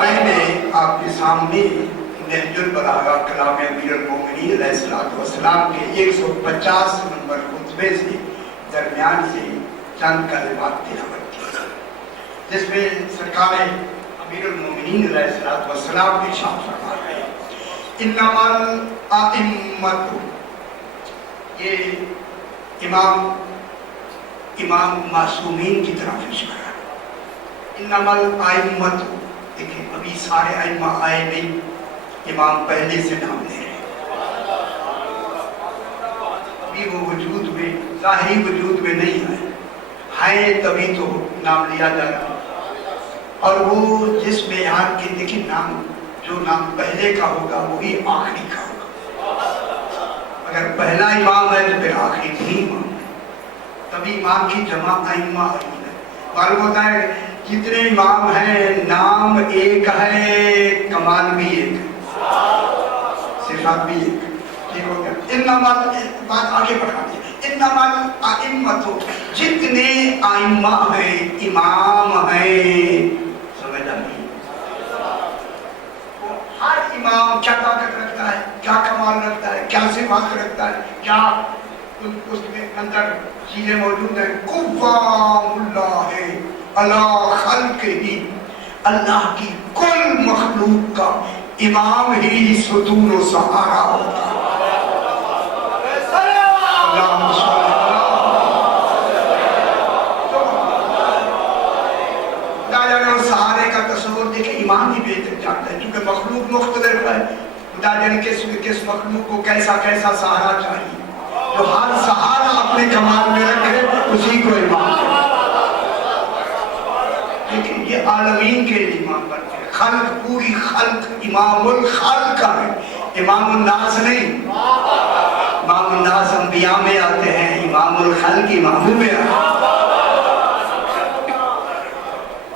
میں نے آپ کے سامنے نہج البلاغہ کلام امیر المومنین علیہ السلام کے 150 نمبر خطبے سے درمیان سے چند کلمات تلاوت کی، جس میں سرکار امیر المومنین علیہ السلام ارشاد فرما رہے ہیں انما الائمۃ، یہ امام معصومین کی طرف اشارہ ہے۔ انما الائمۃ، دیکھیں ابھی سارے ائمہ آئے نہیں، امام پہلے سے نام لے رہے ہیں، ابھی وہ وجود میں ظاہری وجود میں نہیں ہیں تبھی تو نام لیا جا رہا، اور وہ جس معیار کے دیکھیں نام، جو نام پہلے کا ہوگا وہی آخری کا ہوگا۔ اگر پہلا امام ہے تو پھر آخری بھی امام ہے، تبھی امام کی جمع ائمہ آئی ہے۔ معلوم ہوتا ہے جتنے امام ہیں نام ایک ہے، کمال بھی ایک ہے، صفات بھی ایک ہے، ٹھیک ہو گیا۔ انما بات آگے بڑھا دیا، انما الائمۃ، جتنے ائمہ ہیں، امام ہیں، سمجھ آئی؟ ہر امام کیا طاقت رکھتا ہے، کیا کمال رکھتا ہے، کیا صفات رکھتا ہے، کیا اس میں اندر چیزیں موجود ہیں۔ قوام اللہ علی خلقہ، اللہ کی کل مخلوق کا امام ہی ستون و سہارا ہوتا ہے۔ سہارے کا تصور دیکھیں امام ہی بہتر جانتا ہے، کیونکہ مخلوق مختلف ہے، خدا جانے کس مخلوق کو کیسا کیسا سہارا چاہیے، جو ہر سہارا اپنے کمال میں رکھے اسی کو امام ہے۔ لیکن یہ عالمین کے لیے امام بنتے ہیں، خلق، پوری خلق امام الخلق ہے، امام الناس نہیں۔ امام الناس انبیاء میں آتے ہیں، امام الخلق اماموں میں آتے ہیں۔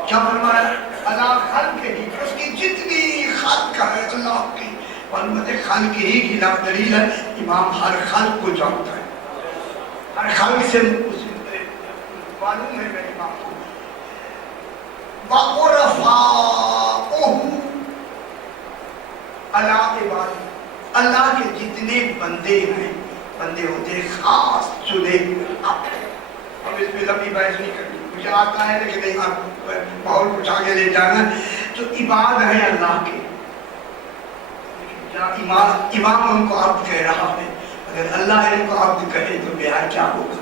کیا فرمایا؟ اللہ خلق ہی، اس کی جتنی خلق ہے اللہ کی، معلومت خلق ہی کی لفظ دلیل ہے، امام ہر خلق کو جانتا ہے، ہر خلق سے معلوم ہے میرے امام کو۔ وَعُرَفَاؤُهُ عَلَىٰ عِبَادِهِ، اللہ کے جتنے بندے ہیں، بندے ہوتے خاص چنے ہوئے۔ اب اس میں لمبی بحث نہیں کرنی، مجھے آتا ہے لیکن نہیں، آپ بہت کچھ آگے لے جانا، جو عباد ہیں اللہ کے، امام ان کو عبد کہہ رہا ہے، اگر اللہ ان کو عبد کہے تو بیار کیا ہوگا؟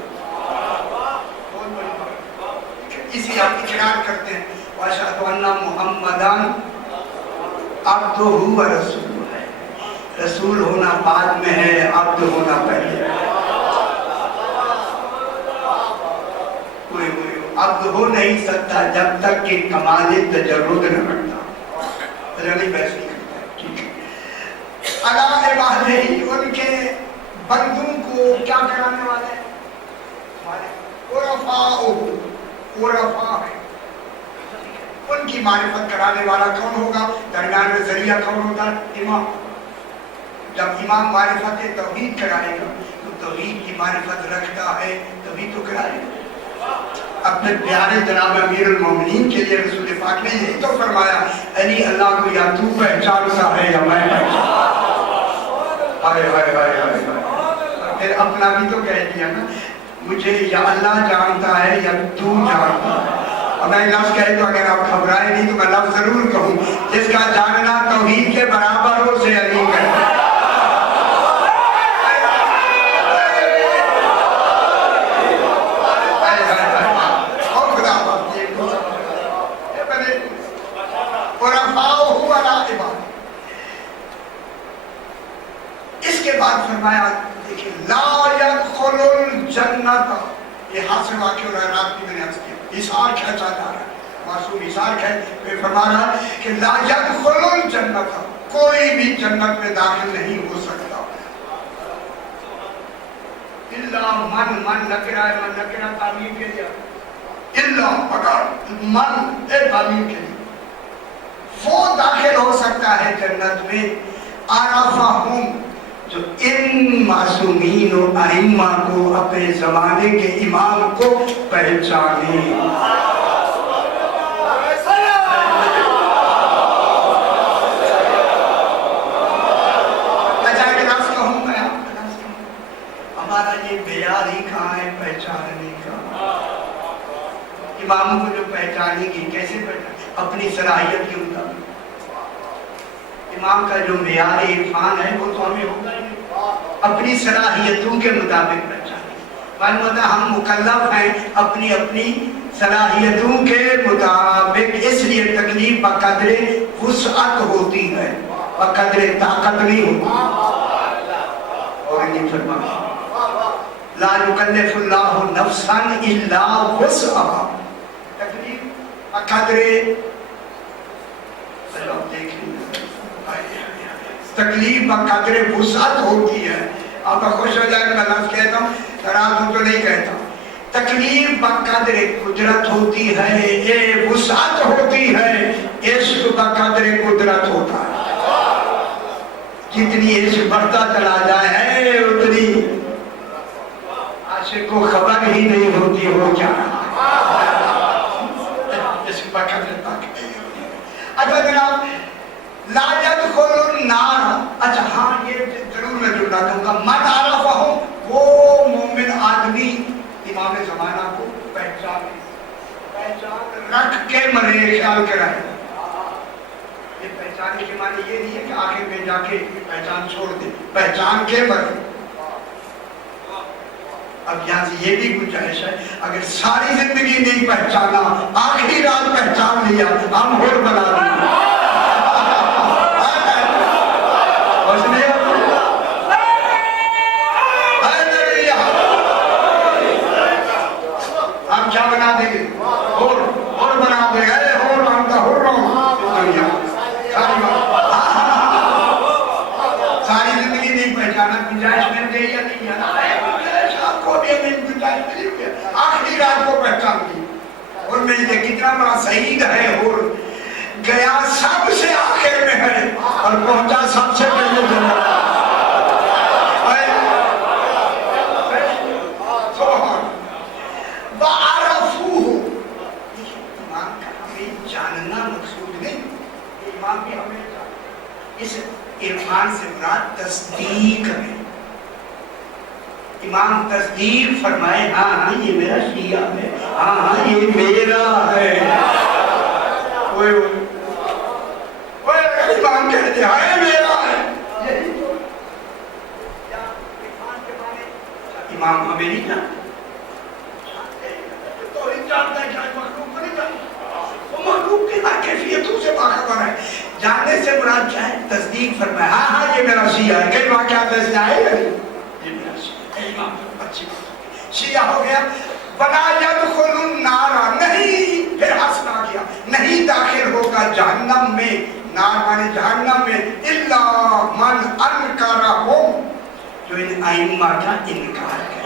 اسی آپ اقرار کرتے ہیں وَأَشْهَدُ أَنَّ مُحَمَّدًا عَبْدُهُ وَرَسُولُهُ ہے، رسول ہونا بعد میں ہے، عبد ہونا پہلے ہے۔ عبد ہو نہیں سکتا جب تک کہ کمال تجرد نہ کرتا، نہیں بحث نہیں کرتا، ٹھیک ہے۔ علی عبادہ، ان کے بندوں کو کیا کرانے والے ہیں؟ عرفاء ہے، ان کی معرفت کرانے والا کون ہوگا؟ درمیان میں ذریعہ کون ہوتا ہے؟ امام۔ جب امام معرفت توحید کرائے گا تو توحید کی معرفت رکھتا ہے تبھی تو کرائے گا۔ اپنے پیارے جناب امیر المومنین کے لیے رسول پاک نے یہی تو فرمایا، علی اللہ کو یا تو پہچانتا ہے یا میں پہچانتا ہوں۔ ہائے ہائے ہائے ہائے، پھر اپنا بھی تو کہہ دیا نا، مجھے یا اللہ جانتا ہے یا تو جانتا ہے۔ اور میں لفظ کہہ دوں، اگر آپ گھبرائے نہیں تو میں لفظ ضرور کہوں، جس کا جاننا توحید کے برابر ہو سے علی کہتا ہے۔ اس کے بعد فرمایا دیکھیں لا يدخل الجنت، یہ حاصل واقع ہو رہا ہے، رات کی میں نے عرض کیا، اثار کھینچا جا رہا ہے، معصوم اثار کھینچ فرما رہا ہے کہ لا يدخل الجنت، کوئی بھی جنت میں داخل نہیں ہو سکتا الا من نکرہ ہے، من نکرہ تعمیم کے لئے، الا اگر من تعمیم کے لئے، وہ داخل ہو سکتا ہے جنت میں عرفہم، جو ان معصومین و ائمہ کو، اپنے زمانے کے امام کو پہچانے۔ इमाम को जो पहचानेगी, कैसे पहचान? अपनी सलाहियत के मुताबिक। इमाम का जो मेयार इरफान है वो तो हमें होगा ही नहीं, अपनी सलाहियतों के मुताबिक पहचानेंगे। मालूम होता हम मुकल्लफ हैं अपनी अपनी सलाहियतों के मुताबिक, इसलिए तकलीफ बकदरे वुसअत होती है, बकदरे ताकत नहीं होती। और ये फरमाया ला युकल्लिफुल्लाहु नफ्सन इल्ला वुसअहा, तकलीफ बकदरे, चलो देख लीजिए, तकलीफ बकदरे वुसअत होती है। अब खुश हो जाए मैं लफ्ज़ कहता हूँ, तराजू तो नहीं कहता। तकलीफ बकदरे कुदरत होती है, ये वुसअत होती है, इश्क बकदरे कुदरत होता है। जितनी इश्क बढ़ता चला जाए उतनी आशिक को खबर ही नहीं होती हो क्या इश्क बकदरे ताकत। अच्छा जनाब, ला यदखुलुन नार, अच्छा हाँ ये जरूर मैं जुड़ा दूंगा, मन आरफ़हु, वो मोमिन आदमी इमाम ज़माना को पहचान रख के मरे ख्याल कराए। ये पहचान के माने ये नहीं है कि आखिर में जाके पहचान छोड़ दे, पहचान के मरे। अब यहाँ से ये भी गुंजाइश है, अगर सारी जिंदगी नहीं पहचाना, आखिरी रात पहचान लिया, हम होर बना दिया। हम क्या बना देंगे? और बना देगा, और हम तो हो रहा हूँ सारी जिंदगी नहीं पहचाना, गुंजाइश मिल गई या नहीं है? आपको भी गुंजाइश मिली हुई है, आखिरी रात को पहचान ली। और मैं ये कितना बड़ा शहीद है, और गया सबसे आखिर में है और पहुंचा सबसे पहले जन्नत। जानना मकसूद नहीं, इमाम भी हमें इस इरफान से मुराद तस्दीक है। इमाम तस्दीक फरमाए, हाँ हाँ ये मेरा शिया है, हाँ हाँ ये मेरा है। इमाम कहते हैं मेरा है, इमाम हमें नहीं जानता, तो ही जानता है, मखलूक को नहीं जानता, मखलूक की हर कैफियतों से बाखबर है। जानने से मुराद क्या है? तस्दीक फरमाया, हाँ हाँ ये मेरा शिया है। कई वाक़यात ऐसे आए, ये मेरा शिया है, इमाम अच्छी बात, शिया हो गया। वला यदखुलुन नारा, नहीं, फिर हंसना किया, नहीं दाखिल होगा जहन्नम में, नार माने जहन्नम में, इल्ला मन अनकरहु, जो इन आइम्मा का इनकार करे।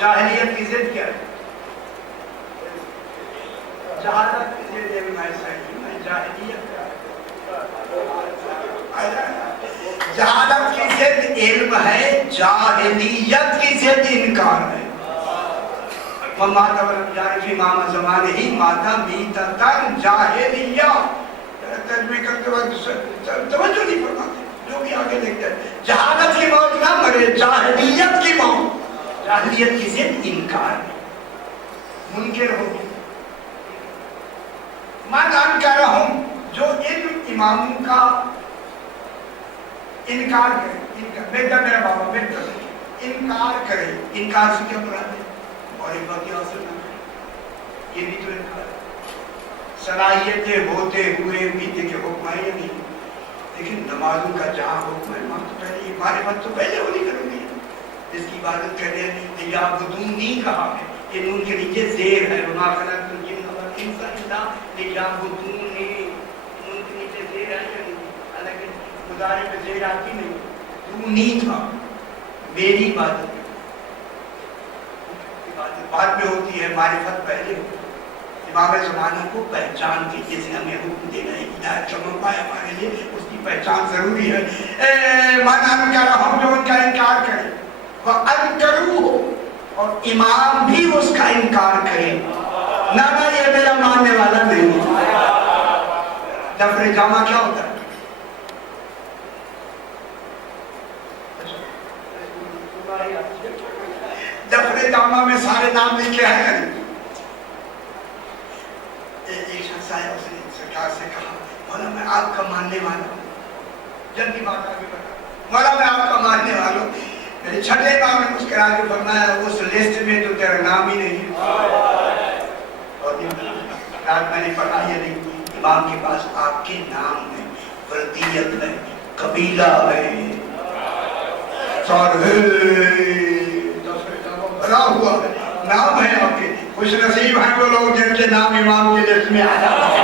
जाहिलियत की जिद क्या है? जहालत की जिद है, जहालत की जिद इल्म है, जाहिलियत की जिद इनकार है। माता इमाम ज़माने ही माता मीततन जाहिलिया, तर्जुमे करते वक्त तवज्जो नहीं फरमाते, जो भी आगे लिखते हैं जहालत की मौत ना मरे, जाहिलियत की मौत। जाहिलियत की जिद इनकार मुनकिर होगी। मैं जान कर रहा हूं, जो इन इमामों का इनकार करे, बेटा मेरा बाबा बेटा इनकार करे, इनकार से क्या मुराद है? और एक बात हासिल ना करे, ये भी तो इनकार है। सलाहियतें होते हुए भी देखे हुक्म है या नहीं? लेकिन नमाजों का जहाँ हुक्म है, वहाँ तो पहले मारिफत तो पहले होनी जरूरी है। जिसकी इबादत करने लियाबुदूनी कहा है, ये नून के नीचे जेर है, वमा खलक़तुल जिन्ना वल इंसा इल्ला लियाबुदूनी, नून के नीचे जेर है या नहीं? हालांकि मुदारे में जेर आती नहीं, दूनी था, मेरी इबादत बाद में होती है, मारिफत पहले होती है। इमाम ज़माना को पहचान की, जिसने हमें हुक्म देना है, हिदायत का मौका है हमारे लिए, उसकी पहचान जरूरी है। मन अनकर हम, जो उनका इनकार करे, वह अनकरू हो, और इमाम भी उसका इनकार करे, ना ना ये मेरा मानने वाला नहीं है। जफर जामा क्या होता है? जफर दामा में सारे नाम लिखे हैं। एक शख्स आया, उसने सरकार से कहा, मौला मैं आपका मानने वाला हूँ, जल्दी बात आगे बढ़ा, मौला मैं आपका मानने वाला हूँ। मेरे छठे इमाम ने मुस्कुरा के फरमाया, उस लिस्ट में तो तेरा नाम ही नहीं है। और रात मैंने पढ़ा ये नहीं, इमाम के पास आपके नाम है, फर्दियत है, कबीला है, भरा हुआ है, नाम है आपके। खुश नसीब हैं वो लोग जिनके नाम इमाम के लिस्ट में आ जाता है।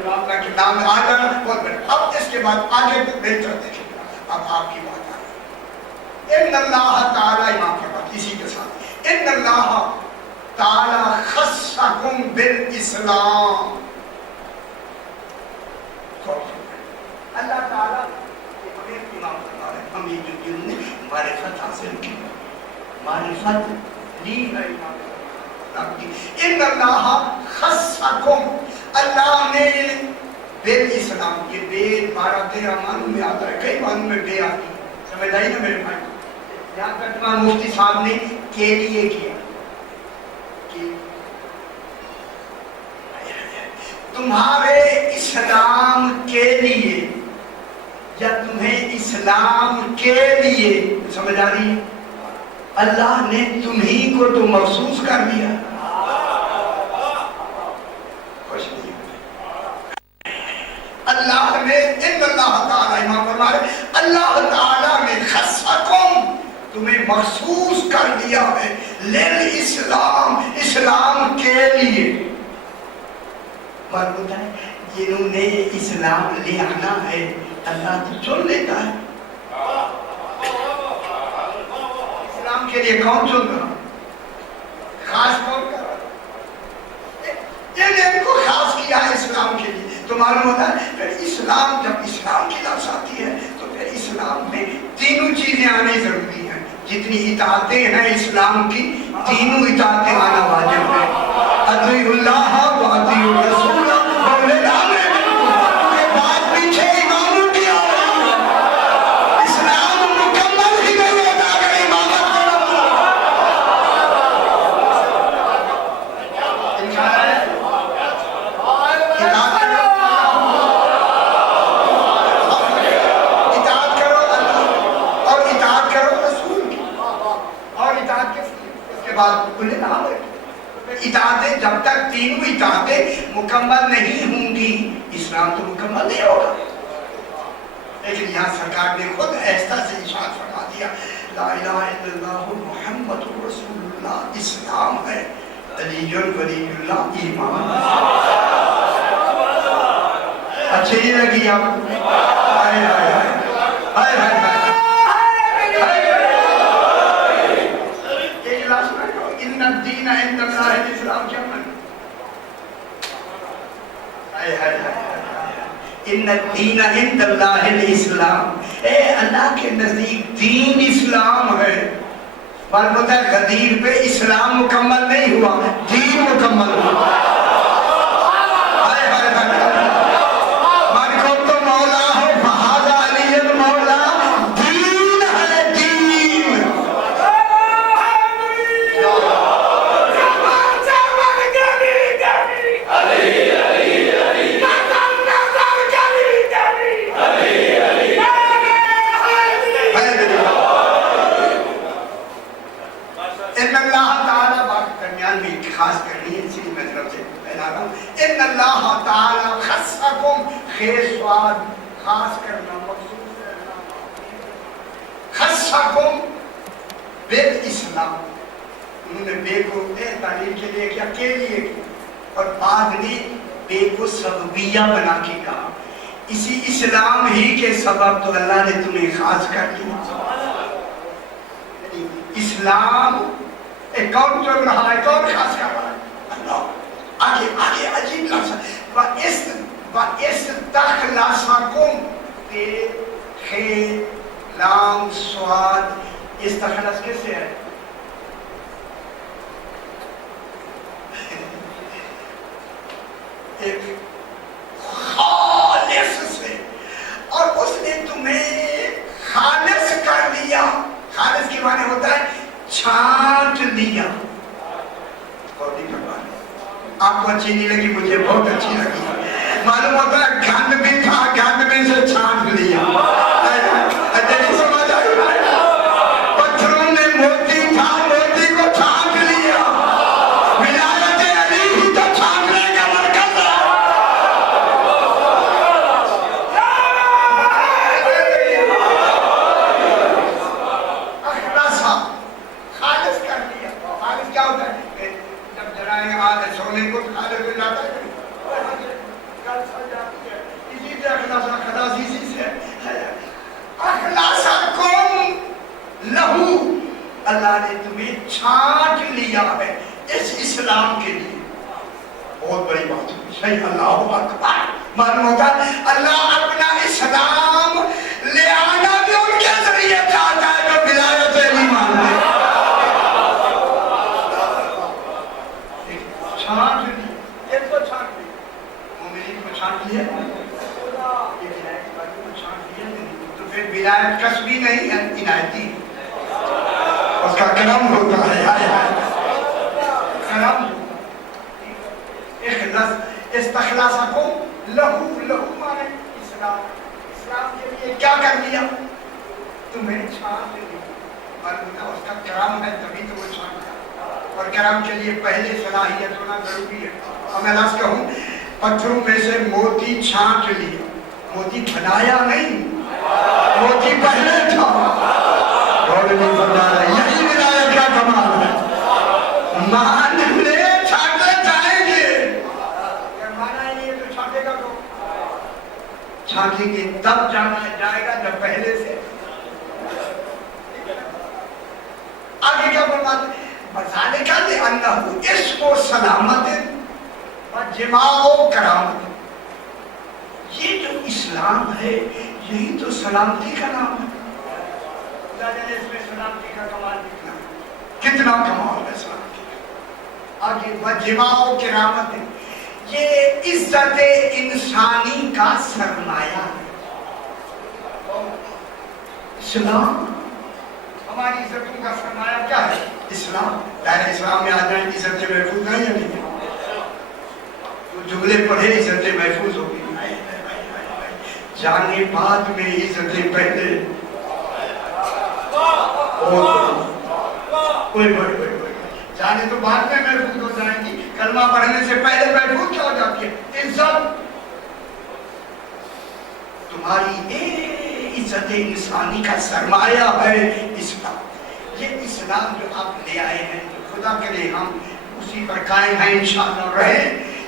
इमाम का नाम आ जाना बहुत बड़ा। अब इसके बाद आगे बेहतर देखें, अब आपकी बात आ गई। इन्नल्लाह ताला, इमाम के बाद इसी के साथ, इन्नल्लाह ताला खस्सकुम बिल इस्लाम। अल्लाह ताला हम ये जो जिन्होंने मारिफत हासिल की, मारिफत ली है, इन्नल्लाह खस्सकुम, अल्लाह ने बिल इस्लाम, ये बे 12-13 मानों में आता है, कई मानों में बे आती है, समझ आई ना मेरे भाई। यहाँ तर्जुमा मुफ्ती साहब ने के लिए किया कि तुम्हारे इस्लाम के लिए, या तुम्हें इस्लाम के लिए, समझ आ रही है? अल्लाह ने तुम्ही को तो महसूस कर दिया। खुश नहीं, अल्लाह ने, इन्नल्लाह ताला, इमाम फरमा रहे, अल्लाह ताला ने खस्सकुम, तुम्हें महसूस कर दिया है, लिल इस्लाम, इस्लाम के लिए। बात होता है, जिन्होंने इस्लाम ले आना है, अल्लाह तो चुन लेता है। इस्लाम के लिए कौन चुन रहा, खास कौन कर रहा, इनको खास किया है इस्लाम के लिए। तो मालूम होता है फिर इस्लाम, जब इस्लाम की लफ्ज़ आती है तो फिर इस्लाम में तीनों चीजें आनी जरूरी हैं। जितनी इताअतें हैं इस्लाम की, तीनों इताअतें आना वाजिब है। अतिउल्लाह व अतिउर रसूल, इताअतें, जब तक तीनों इताअतें मुकम्मल नहीं होंगी, इस्लाम तो मुकम्मल नहीं होगा। लेकिन यहाँ सरकार ने खुद ऐसा से इशारा फरमा दिया, ला इलाहा इल्लल्लाहु मुहम्मदुर रसूलुल्लाह इस्लाम है, अलीयुल वलीयुल्लाह ईमान। अच्छी नहीं लगी आपको? हाय हाय हाय हाय हाय हाय। इस्लाम क्या मन, इन्नद्दीन इंदल्लाहिल इस्लाम, अल्लाह के नजदीक दीन इस्लाम है। मालूम होता है गदीर पे इस्लाम मुकम्मल नहीं हुआ, दीन मुकम्मल हुआ। खास करना, मखसूस करना, खस्सकुम बिल इस्लाम। उन्होंने बे को तालीम के लिए क्या, के लिए किया, और बाद में बे को सबबिया बना के कहा, इसी इस्लाम ही के सबब तो अल्लाह ने तुम्हें खास कर लिया। इस्लाम कौन चल रहा है, कौन खास कर रहा है, अल्लाह। आगे आगे अजीब लफ्ज़, इस्तखलसकुम, ते खे लाम स्वाद, इस्तखलस कैसे है? एक खालिस से, और उसने तुम्हें खालिस कर लिया। खालिस के माने होता है छांट लिया। आपको अच्छी नहीं लगी, मुझे बहुत अच्छी लगी। मालूम होता है गंद भी था, गंद में से छांट लिया। समझ आई? पत्थरों में मोती था, मोती को छांट लिया। विलायत अली ही तो छांटने का मरकज है। अखलासा खालिस कर लिया। खालिस क्या होता है? जब जलाएंगे आज सोने को खालिस हो जाता है, इसी से अखलासा खलासी से अखलासा कौन लहू, अल्लाह ने तुम्हें छांट लिया है इस इस्लाम के लिए। बहुत बड़ी बात है, सही। अल्लाह अकबर। मालूम होता अल्लाह अपना इस्लाम ले आना भी उनके जरिए चाहता है जो विलायत अली मानते हैं। छांट लिया, एक को छांट लिया, मोमिन को छांट लिया, तो फिर विलायत कसबी नहीं है, इनायती उसका करम होता है। करम इस्तखलासकुम लहू, लहू माने इस्लाम। इस्लाम के लिए क्या कर दिया? तुम्हें छांट लिया। उसका करम है तभी तो वो छांट लिया। और करम के लिए पहले सलाहियत होना जरूरी है। अब मैं लास्ट कहूँ, पत्थरों में से मोती छांट लिया। मोती बनाया नहीं, मोती पहले था। यही विलायत का कमाल है। मान ले छाटे जाएंगे, माना ही नहीं है तो छाटेगा तो छाटेंगे तब जाना जाएगा जब पहले से। आगे क्या फरमाते? बजाने का ले अन्नहु इस्मो सलामत व जिमाओ करामत। ये जो इस्लाम है यही तो सलामती का नाम है। इसमें सलामती का कमाल कितना कमाल है सलामती का। आगे वजिमाओ किरामत है, ये इज्जत इंसानी का सरमाया है। इस्लाम हमारी इज्जतों का सरमाया क्या है? इस्लाम। दायरा इस्लाम में आ जाए इज्जत महफूज है या नहीं? तो जुमले पढ़े इज्जत महफूज होगी। जाने बाद में इज्जतें पहले जाने तो बाद में महफूज हो जाएंगी। कलमा पढ़ने से पहले महफूज क्या हो जाती है? इज्जत। तुम्हारी इज्जत इंसानी का सरमाया है इस्लाम। ये इस्लाम जो आप ले आए हैं, तो खुदा करे हम उसी पर कायम हैं इंशाअल्लाह रहे,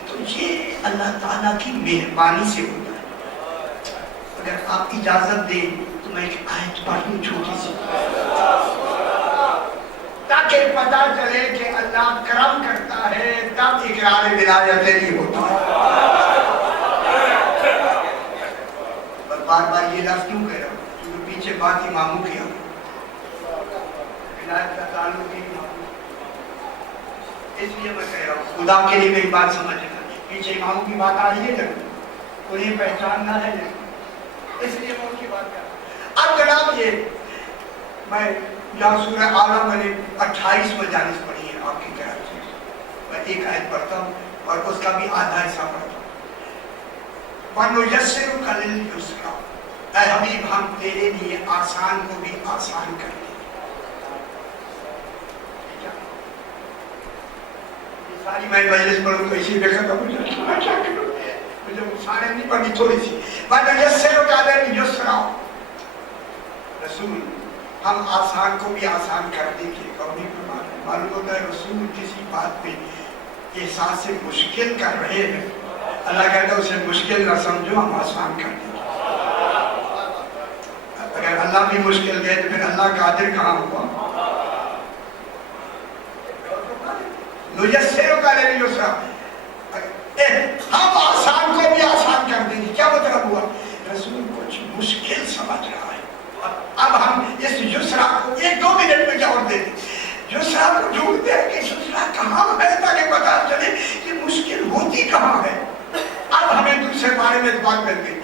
तो ये अल्लाह ताला की मेहरबानी से होता है। अगर आप इजाजत दें तो मैं एक आयत पढ़ूं छोटी सी, ताकि पता चले कि अल्लाह करम करता है तब इकरार विलायत अली होता है। बार बार ये लफ्ज़ क्यों कह रहा हूँ? क्योंकि पीछे बात इमामों की है। विलायत का ताल्लुक ही इमामों, इसलिए मैं कह रहा हूँ खुदा के लिए मेरी बात समझना। पीछे इमामों की बात आ रही है ना, उन्हें पहचानना है ना, इसलिए मैं उनकी बात कर रहा हूँ। अब जनाब ये मैं जहाँ सूरह आला मैंने 28 में जानिस पढ़ी है आपकी तरफ से, मैं एक आयत पढ़ता हूँ और उसका भी आधा हिस्सा पढ़ता हूँ। वनुयस्सिरुका लिल-युस्रा, ऐ हबीब हम तेरे लिए आसान को भी आसान कर दें। सारी मैं मजलिस पढ़ूँ तो इसी देखा था मुझे सारे नहीं पढ़ी, थोड़ी सी। वनुयस्सिरुका लिल-युस्रा, रसूल हम आसान को भी आसान कर देंगे। कौनी मालूम होता है रसूल किसी बात पे एहसास से मुश्किल कर रहे हैं, अल्लाह कहता है उसे मुश्किल ना समझो, हम आसान कर देंगे। अगर अल्लाह भी मुश्किल गए तो फिर अल्लाह कादिर कहाँ हुआ? हम आसान को भी आसान कर देंगे। क्या मतलब हुआ? रसूल कुछ मुश्किल समझ रहा है, अब हम इस युसरा को 1-2 मिनट में जोड़ देंगे। युसरा को जोड़ते हैं कि युसरा कहाँ है, ताकि पता चले कि मुश्किल होती कहाँ है। अब हमें दूसरे बारे में बात करते हैं।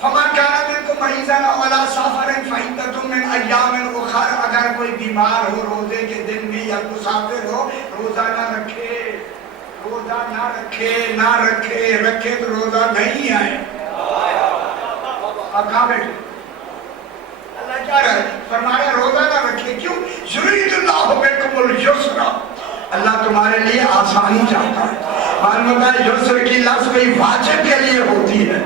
فمن کان منکم مریضا او علی سفر فعدۃ من ایام اخر، اگر کوئی بیمار ہو روزے کے دن میں یا مسافر ہو روزہ نہ رکھے، روزہ نہ رکھے، نہ رکھے، رکھے تو روزہ نہیں آئے۔ اب کہاں بیٹھے؟ اللہ کیا رہا ہے؟ فرمایا روزہ نہ رکھے، کیوں؟ یرید اللہ بکم الیسر، اللہ تمہارے لیے آسانی چاہتا ہے۔ معلوم ہے یسر کی لفظ کوئی واجب کے لیے ہوتی ہے،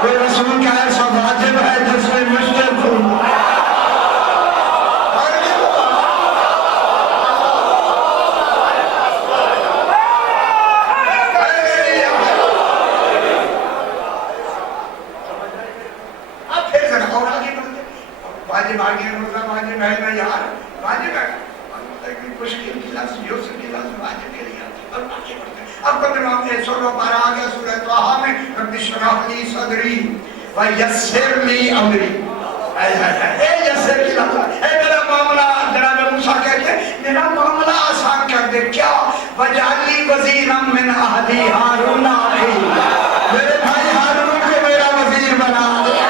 کوئی رسول کا ایسا واجب ہے جس میں مشکل ہو۔ واجب آگے روزہ واجب ہے نا یار، واجب ہے، مشکل کی لفظ یسر کی لفظ واجب کے لیے آتی ہے، اور آگے بڑھتے ہیں۔ اب تو میں سورہ پارا آ گیا سورہ طٰہٰ میں، رب اشرح لی صدری ویسر لی امری، اے یسر کی لفظ، اے میرا معاملہ، جناب موسیٰ کہتے ہیں میرا معاملہ آسان کر دے، کیا؟ وجعل لی وزیرا من اہلی ہارون اخی، میرے بھائی ہارون کو میرا وزیر بنا دے۔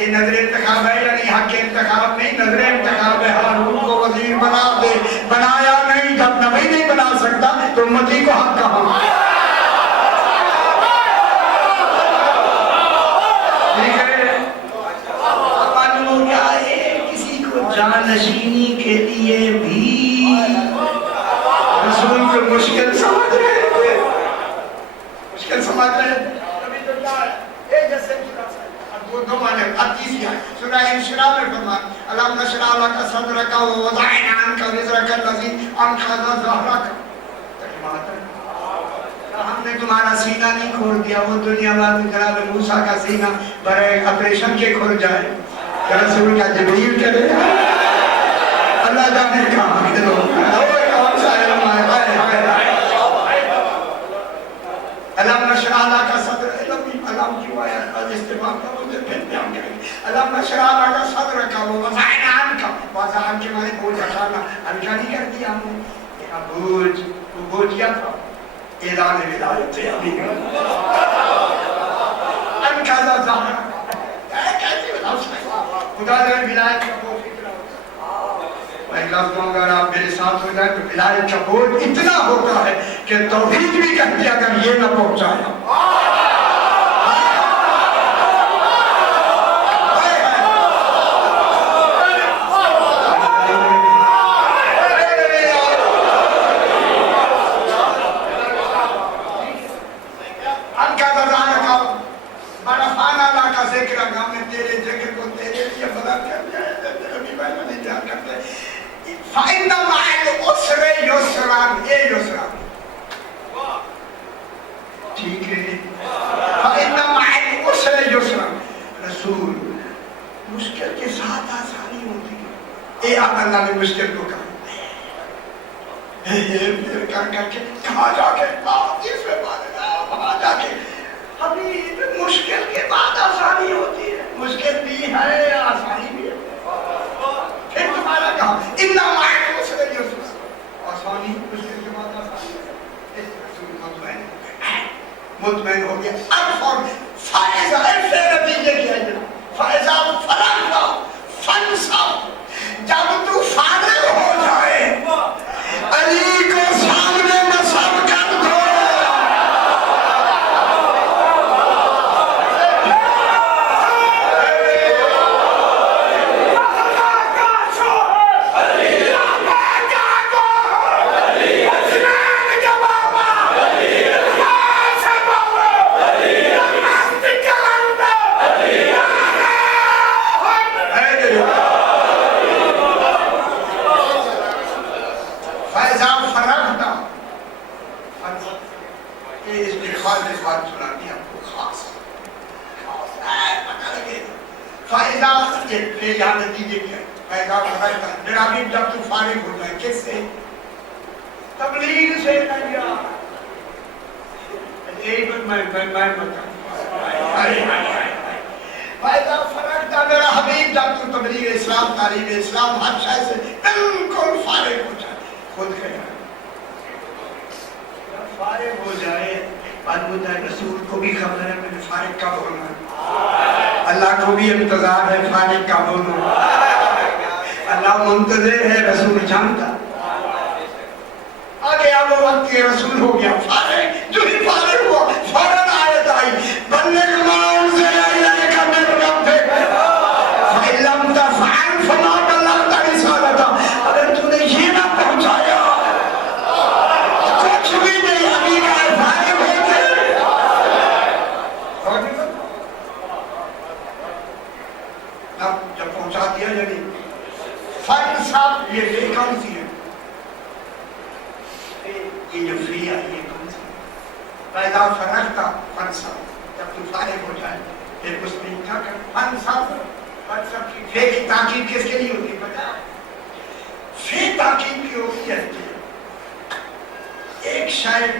یہ نظر انتخاب ہے یعنی حق انتخاب نہیں، نظر انتخاب ہے، ہارون کو وزیر بنا دے، بنایا نہیں، جب نبی نہیں بنا سکتا تو امتی کو حق کہاں؟ ٹھیک ہے، معلوم کیا ہے، کسی کو جانشینی کے لیے بھی رسول کو مشکل سمجھ رہے تھے، مشکل سمجھ رہے تھے، ابھی تو کیا ہے، ایک جیسے کی دو معنی، تیسری ہے سورہ انشراح میں فرمایا الم نشرح لک صدرک ووضعنا عنک وزرک الذی انقض ظہرک، ہم نے تمہارا سینہ نہیں کھول دیا، وہ دنیا والے جناب موسیٰ کا سینہ برے آپریشن کے کھل جائے، رسول کا جبریل کرے، اللہ جانے کہاں دلوں کون سا علم ہے، الم نشرح لک صدرک، علم کیوں آیا استعمال کا مجھے پھر بیان کریں گے، علم نشرح لک صدرک ووضعنا عنک، وضع عنک مانے بوجھ ہٹانا، ہلکا نہیں کر دیا ہم نے، بوجھ، وہ بوجھ کیا تھا؟ اعلان ولایت ابھی انقض ظہرک، کیسے بتاؤ خدا نے ولایت کا بوجھ اتنا ہوتا ہے، میں لفظ دوں اگر آپ میرے ساتھ ہو جائیں تو ولایت کا بوجھ اتنا ہوتا ہے کہ توحید بھی کہتی ہے اگر یہ نہ پہنچایا، فَإِنَّ مَعَ الْعُسْرِ يُسْرًا، اے یسرا، ٹھیک ہے، فَإِنَّ مَعَ الْعُسْرِ يُسْرًا، رسول مشکل کے ساتھ آسانی ہوتی ہے، اے آپ اللہ نے مشکل کو کہا پھر کر کے کہاں جا کے اس میں وہاں جا کے حبیب مشکل کے بعد آسانی ہوتی ہے، مشکل بھی ہے آسانی بھی ہے، پھر تمہارا کہا اتنا مائن دوسرے یسوس آسانی مشکل کے بعد آسانی ہے، اس رسول مطمئن ہو گیا۔ اب اور فائزہ ایسے نتیجے کیا جنا فائزہ فرنگا فنسا، جب تو فارغ ہو جائے علی کو سامنے نصب کر دو، یہاں نتیجے کیا پیدا کرتا ہے میرا بھی جب تو فارغ ہو جائے کس سے؟ تبلیغ سے نہیں، ایک میں بتاؤں فائدہ فرق تھا میرا حبیب جب تو تبلیغ اسلام تعلیم اسلام ہر شے سے بالکل فارغ ہو جائے، خود کہا فارغ ہو جائے معلوم ہے رسول کو بھی خبر ہے میں نے فارغ کا بولنا ہے، اللہ کو بھی انتظار ہے فارغ کا بولنا، اللہ منتظر ہے رسول جانتا۔ آگے اب وقت کے رسول ہو گیا فارغ، جو ہی فارغ ہوا فوراً آیت آئی بلغ ما انزل الیک من ربک فإن لم تفعل فما بلغت رسالتہ، اگر تو نے یہ نہ پہنچایا کچھ بھی نہیں، ابھی کا فارغ ہو کے اب جب پہنچا دیا یعنی فرق صاحب یہ بے کون سی ہے، یہ جو فری آئی یہ کون سی ہے؟ پیدا فرقتا فن صاحب، جب تو فارغ ہو جائے پھر اس میں کیا کر فن صاحب کی فے کی تاکید کس کے لیے ہوتی ہے پتا؟ فے تاکید کی ہوتی ہے ایک شاید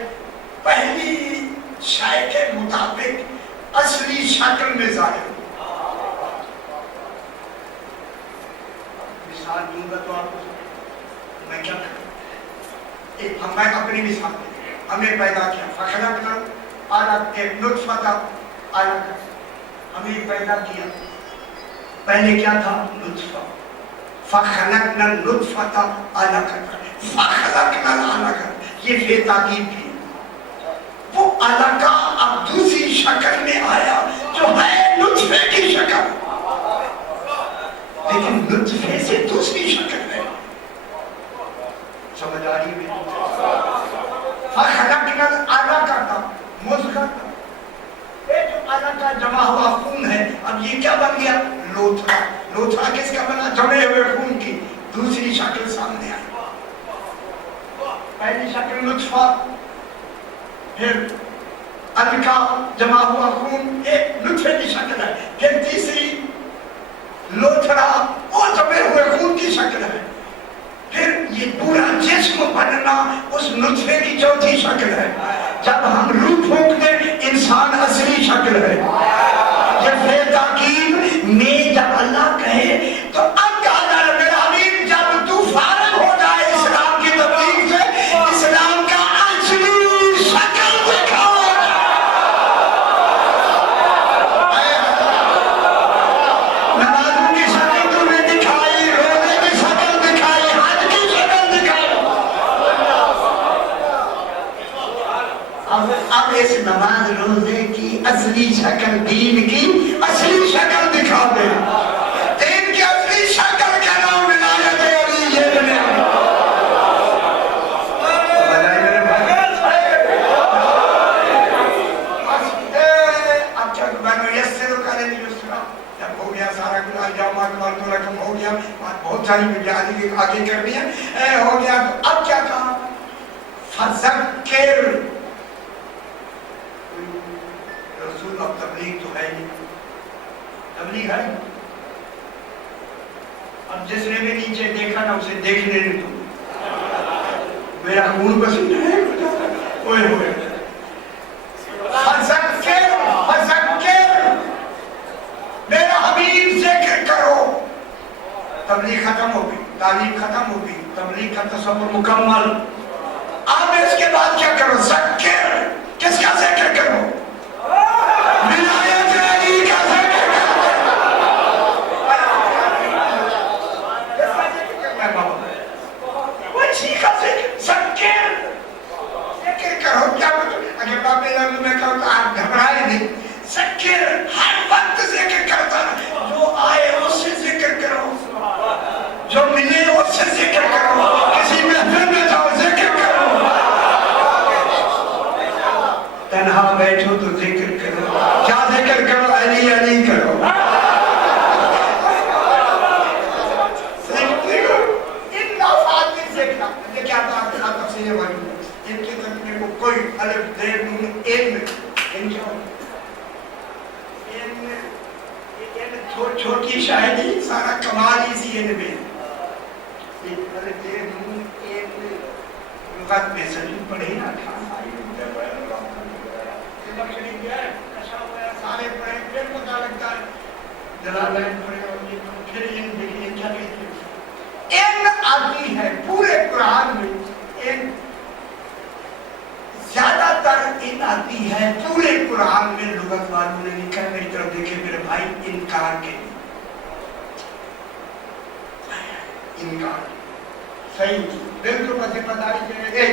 پہلی شاید کے مطابق اصلی شکل میں ظاہر ہو۔ مثال دوں گا تو آپ کو میں کیا کروں، ایک ہم میں اپنی مثال دیں، ہمیں پیدا کیا فخلقنا علقۃ نطفۃ علقۃ، ہمیں پیدا کیا پہلے کیا تھا نطفہ، فخلقنا النطفۃ علقۃ، فخلقنا العلقۃ، یہ فے تاکید کی وہ علقہ اب دوسری شکل میں آیا جو ہے نطفے کی شکل، لیکن نطفے سے دوسری شکل ہے، سمجھ آ رہی ہے؟ فخلقنا العلقۃ مضغۃ، یہ جو علقہ جمع ہوا خون ہے اب یہ کیا بن گیا لوتھڑا، لوتھڑا کس کا بنا جمے ہوئے خون کی، دوسری شکل سامنے آئی، پہلی شکل نطفہ، پھر علقہ جمع ہوا خون ایک نطفے کی شکل ہے، پھر تیسری لوتھڑا وہ جمے ہوئے خون کی شکل ہے، پھر یہ پورا جسم بننا اس نطفے کی چوتھی شکل ہے، جب ہم روح پھونک دیں انسان اصلی شکل ہے، یہ فے تاکید میں جب اللہ کہے تو اب کہا جا رہا میرا حبیب جب تو فارغ ہو جائے اسلام کی تبلیغ سے اسلام کا اصلی شکل دکھاؤ، نمازوں کی شکل تمہیں دکھائی، روزے کی شکل دکھائی، حج کی شکل دکھائی، اب اس نماز روزے کی اصلی شکل دین کی اصلی شکل دکھا دے، دین کی اصلی شکل کا نام ولایت علی یہ بنے، اب کیا بنو یسر کریں یسرا، جب ہو گیا سارا کچھ الجوم اکملت لکم ہو گیا، بہت ساری بیانی آگے کرنی ہے، ہو گیا تو اب کیا کہا فذکر، رسول اب تبلیغ تو ہے نہیں، تبلیغ ہے اب جس نے بھی نیچے دیکھا نا اسے دیکھنے نہیں تو میرا خون پسینہ ہے اوئے ہوئے، فذکر فذکر میرا حبیب ذکر کرو، تبلیغ ختم ہو گئی، تعلیم ختم ہو گئی، تبلیغ کا تصور مکمل، اب اس کے بعد کیا کرو ذکر، کس کا ذکر کرو ولایت علی کا ذکر کرو، وہ اسی کا ذکر کرو، کیا اگر باپے لوگ میں کہوں تو آپ گھبرائے نہیں، ذکر ہر وقت ذکر کرتا، جو آئے اس سے ذکر کرو، جو ملے اس سے ذکر کرو، کسی محفل میں جاؤ ذکر کرو، تنہا بیٹھو تو ذکر کرو، کیا ذکر کرو علی علی کرو، ان لفظات میں ذکر یہ کیا تھا تفسیر والی ان کی ترجمے کو کوئی الف زیر نون ان چھوٹی شاہدی سارا کمال اسی ان میں الف زیر نون لغت میں سلیم پڑھے نا سارے پڑھے پھر پتہ لگتا ہے جلالین پڑھے اور یہ پھر ان دیکھیں کیا کہتے ہیں ان آتی ہے پورے قرآن میں ان زیادہ تر ان آتی ہے कुरान में लुगत वालों ने लिखा है, मेरी तरफ देखे मेरे भाई, इनकार के लिए। इनकार सही बिल्कुल जिम्मेदारी सही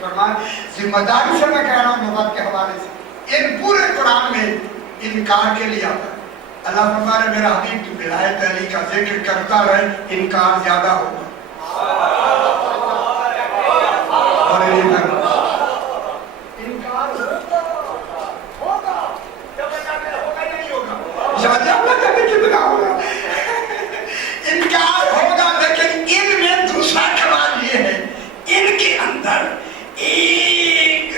फरमान, जिम्मेदारी से मैं कह रहा हूँ लुगत के हवाले से। इन पूरे कुरान में इनकार के लिए आता है। अल्लाह फरमाए मेरा हबीब तू विलायत अली का जिक्र करता रहे, इनकार ज्यादा होगा। और इनकार होगा, होगा नहीं होगा, कितना होगा इनकार होगा। लेकिन इनमें दूसरा कमाल ये है, इनके अंदर एक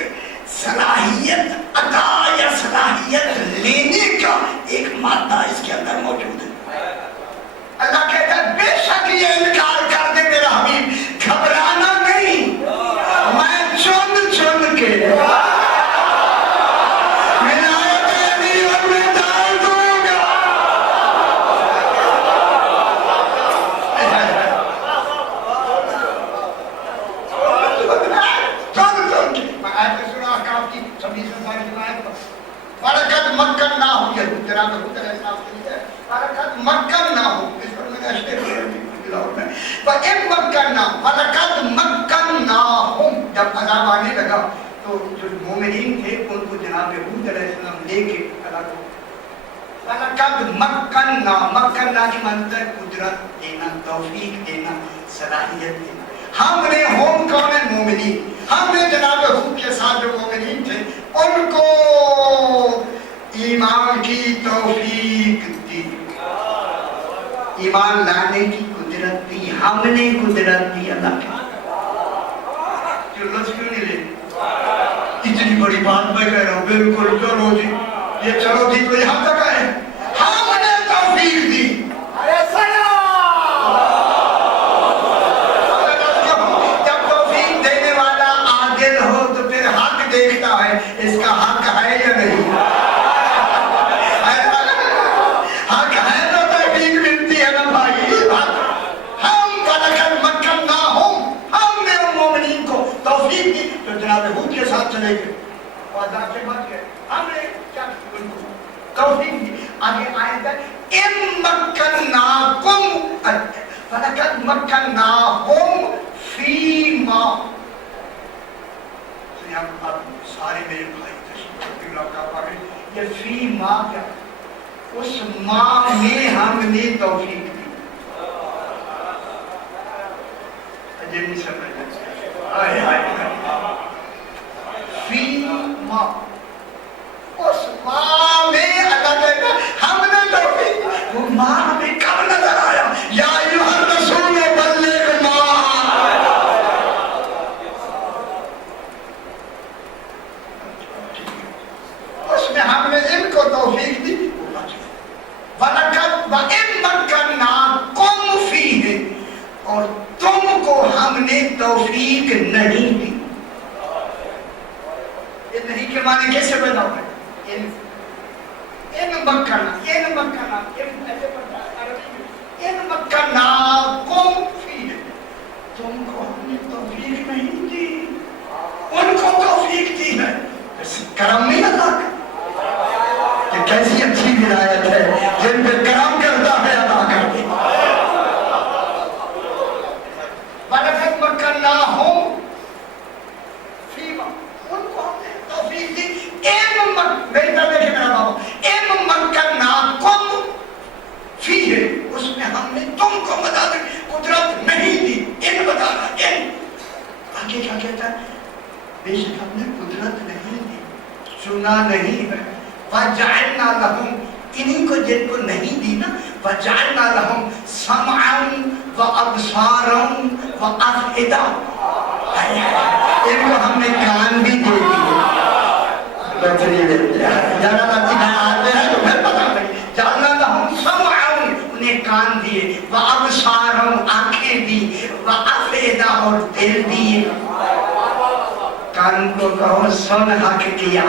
सलाहियत अदा या सलाहियत लेने का एक मादा इसके अंदर मौजूद है। अल्लाह कहता है बेशक ये इनकार कर दे मेरा हबीब, घबराना नहीं, मैं चुन चुन के मक्कन ना हो, ये जनाब हुजूर इस्लाम के लिए बरकत मक्कन ना हो, इस पर मैंने अशरे में पर एक मक्कन ना, बरकत मक्कन ना हो। जब अज़ाब आने लगा तो जो मोमिनीन थे उनको जनाब हुजूर इस्लाम लेके अल्लाह को बरकत मक्कन ना की मानता है कुदरत देना, तौफीक देना, सलाहियत देना। हमने होम कौन है? मोमिनीन। हमने जनाब हुजूर के साथ जो मोमिनीन थे उनको ईमान की तौफीक दी, ईमान लाने की कुदरत दी, हमने कुदरत दी अल्लाह की। जो लफ्ज़ क्यों नहीं ले? इतनी बड़ी बात मैं कह रहा हूँ, बिल्कुल चलो जी, ये चलो जी तो यहाँ तक है, हमने तौफीक दी। जब तौफीक देने वाला आदिल हो तो फिर हक देखता है, इसका हक है या नहीं। के साथ चले गए, से बच गए, हमने क्या तौफीक दी। आगे आयत है इम्मक्कन्नाकुम फलकद मक्कन्नाहुम फीमा। तो यहाँ आप सारे मेरे भाई तशरीफ, ये फीमा क्या? उस माँ में हमने तौफीक दी। अजय नहीं समझ फीमा, उस माँ में अल्लाह कहता हमने तौफीक। वो माँ हमें कब नजर आया? या अय्युहर रसूल बल्लिग मा, उसमें हमने इनको तौफीक दी, वो बच गए। वलकद वइम्मक्कन्नाकुम फीहि, और तुमको हमने तौफीक नहीं दी। नहीं के माने कैसे पैदा हुए? इन मक्कना ऐसे पढ़ता है अरबी में, इन मक्कना कुम फीहि, तुमको हमने तौफीक नहीं दी, उनको तौफीक दी है। करम नहीं अल्लाह का, ये कैसी अच्छी विलायत है, जिन पे करम करता है अदा करती। वलकद मक्कन्नाहुम फीमा, उनको हमने तौफीक दी। उसमें हमने तुमको मदद कुदरत नहीं दी। इन बताना इन आगे क्या कहता है? बेशक हमने कुदरत नहीं दी, चुना नहीं है। वजअलना लहुम, इन्हीं को जिनको नहीं दी ना, वजअलना लहुम समअन व अबसारन व अफइदा, इनको हमने कान भी दे दिए। उन्हें कान दिए, व अबसारन आंखें दी, व अफइदा और दिल दिए। कान को कहो सुन हक किया।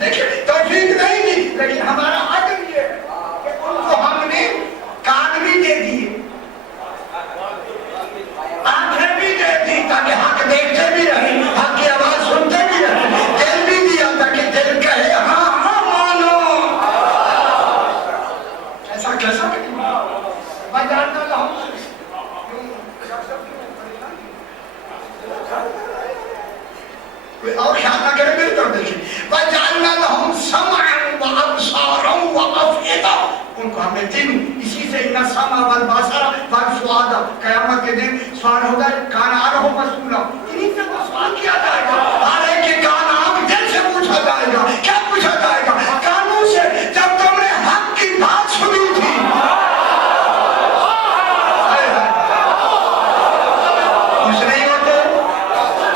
देखिए तौफीक नहीं दी, लेकिन हमारा हक ये है कि उनको हमने कान भी दे दिए, आंखें भी दे दी, ताकि हक देखते भी रहे, हक दिन, इसी से इन्ना समा वल बसर वल फुआद, क़यामत के दिन सवाल होगा कान आनहु मसूला, इन्हीं से वो सवाल किया जाएगा। हर एक के कान आँख दिल से पूछा जाएगा। क्या पूछा जाएगा? कानों से, जब तुमने हक की बात सुनी थी, कुछ नहीं होते।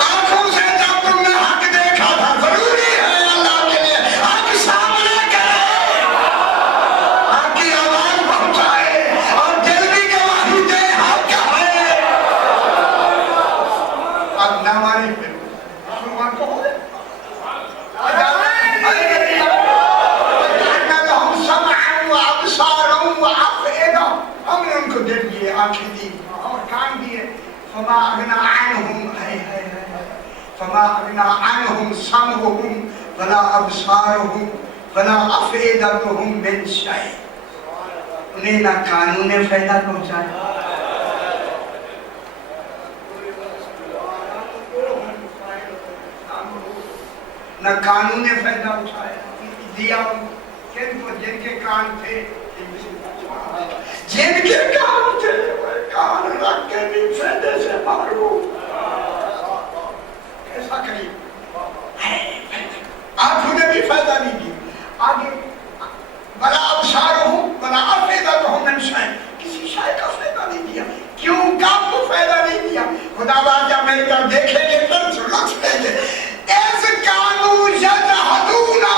आंखों से जब तुमने हक देखा था, जरूरी है अल्लाह के लिए हक सामने करे, हक की आवाज पहुंचाए और दिल भी गवाही दे हक है। अब न हमारी मुसलमान को हो गए, हमने उनको दिल दिए, आंखें दी और कान दिए। फमा अगना अन्हुम फमा अगना अन्हुम समहुम वला अबसारुहुम वला अफईदतुहुम मिन शै, उन्हें ना कानों ने फायदा पहुंचाया, न कानों ने फायदा उठाया दिया किनको, जिनके कान थे, जिनके कान थे, कान रख के भी फायदे से मारो। कैसा करिए? आंखों ने भी फायदा नहीं दिया। आगे बला अबसारुहुम वला अफईदतुहुम मिन शै, किसी शय का फायदा नहीं दिया। क्यों? काम को फायदा नहीं दिया। खुदाबाद जब मेरी तरफ देखेंगे फिर लक्ष्य देंगे, ऐसे कानून यजहदूना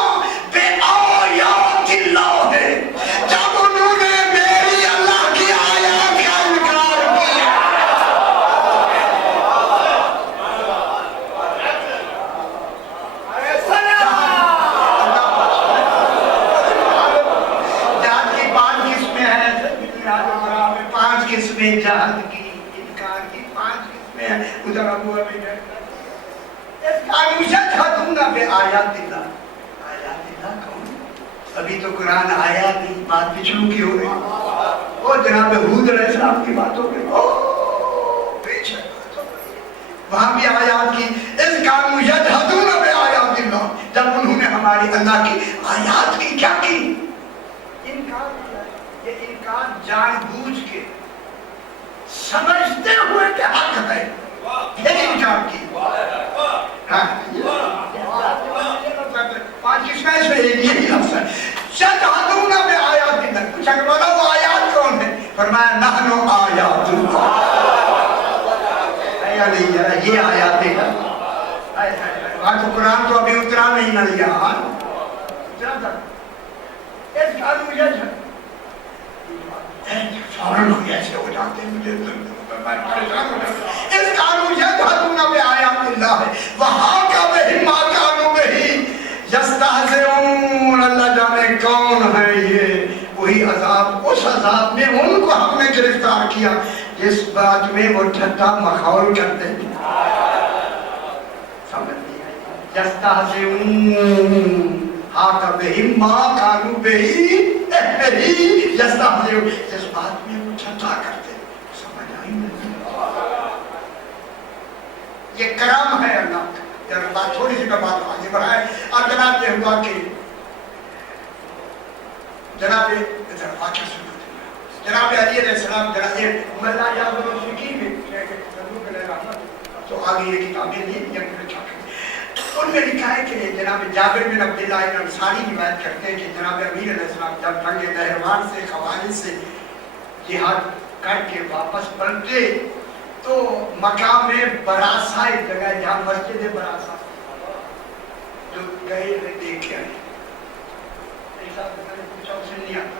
बिआयातिल्लाह है, जब उन्होंने मेरी अल्लाह की आयत का इनकार किया। जहाद की 5 किस्में हैं, 5 किस्में जहाद की, इनकार की 5 किस्में हैं। उधर अबू अबी है अभी तो कुरान आया नहीं, बात पिछलू की हो गई। ओ जनाब हूद अलैहिस्सलाम की बात हो गई, ओ पीछे वहां भी आयात की, इस कानू यजहदून बिआयातिल्लाह, जब उन्होंने हमारी अल्लाह की आयात की क्या की? इनकार किया। ये इनकार जानबूझ के, समझते हुए कि हक है, फिर इनकार की। हाँ, 5 किस्में इसमें यही लफ्ज़ है। यजहदूना बिआयातिल्लाह, पूछा कि बोला वो आयात कौन है? फरमाया नहनु आयातुल्लाह, या नहीं यार, ये आयात है। आज तो कुरान तो अभी उतरा नहीं ना, यार उतरा था। इस कानून यजहद फौरन हो ऐसे हो जाते हैं, मुझे परेशान हो जाता है। इस कानून यजहदूना बिआयातिल्लाह है, वहाँ का वही मा कानू वही यस्तहज़िऊन, अल्लाह जाने कौन है ये, वही अजाब, उस अजाब में उनको हमने गिरफ्तार किया जिस बात में वो ठट्ठा मखौल करते थे। समझ नहीं आई? यस्तहज़िऊन हाका बिहिम मा कानू बिही यस्तहज़िऊन, जिस बात में वो ठट्ठा करते, समझ आई नहीं? ये करम है अल्लाह का। जब बात थोड़ी सी मैं बात आगे बढ़ाए, और जनाब ये हुआ कि जनाब वाक़या सुन, जनाब अली अलैहिस्सलाम जनाब मल्ला यादव की में तो आगे ये किताबें नहीं, उनमें लिखा है कि जनाब जाबिर बिन अब्दुल्लाह अंसारी रिवायत करते हैं कि जनाब अमीर अलैहिस्सलाम जब जंग नहरवान से खवारिज से जिहाद करके वापस पलटे तो मकाम में बरासा, एक जगह जहाँ मस्जिद है बरासा, जो गए वे देख आए, पूछा उसे नहीं आता।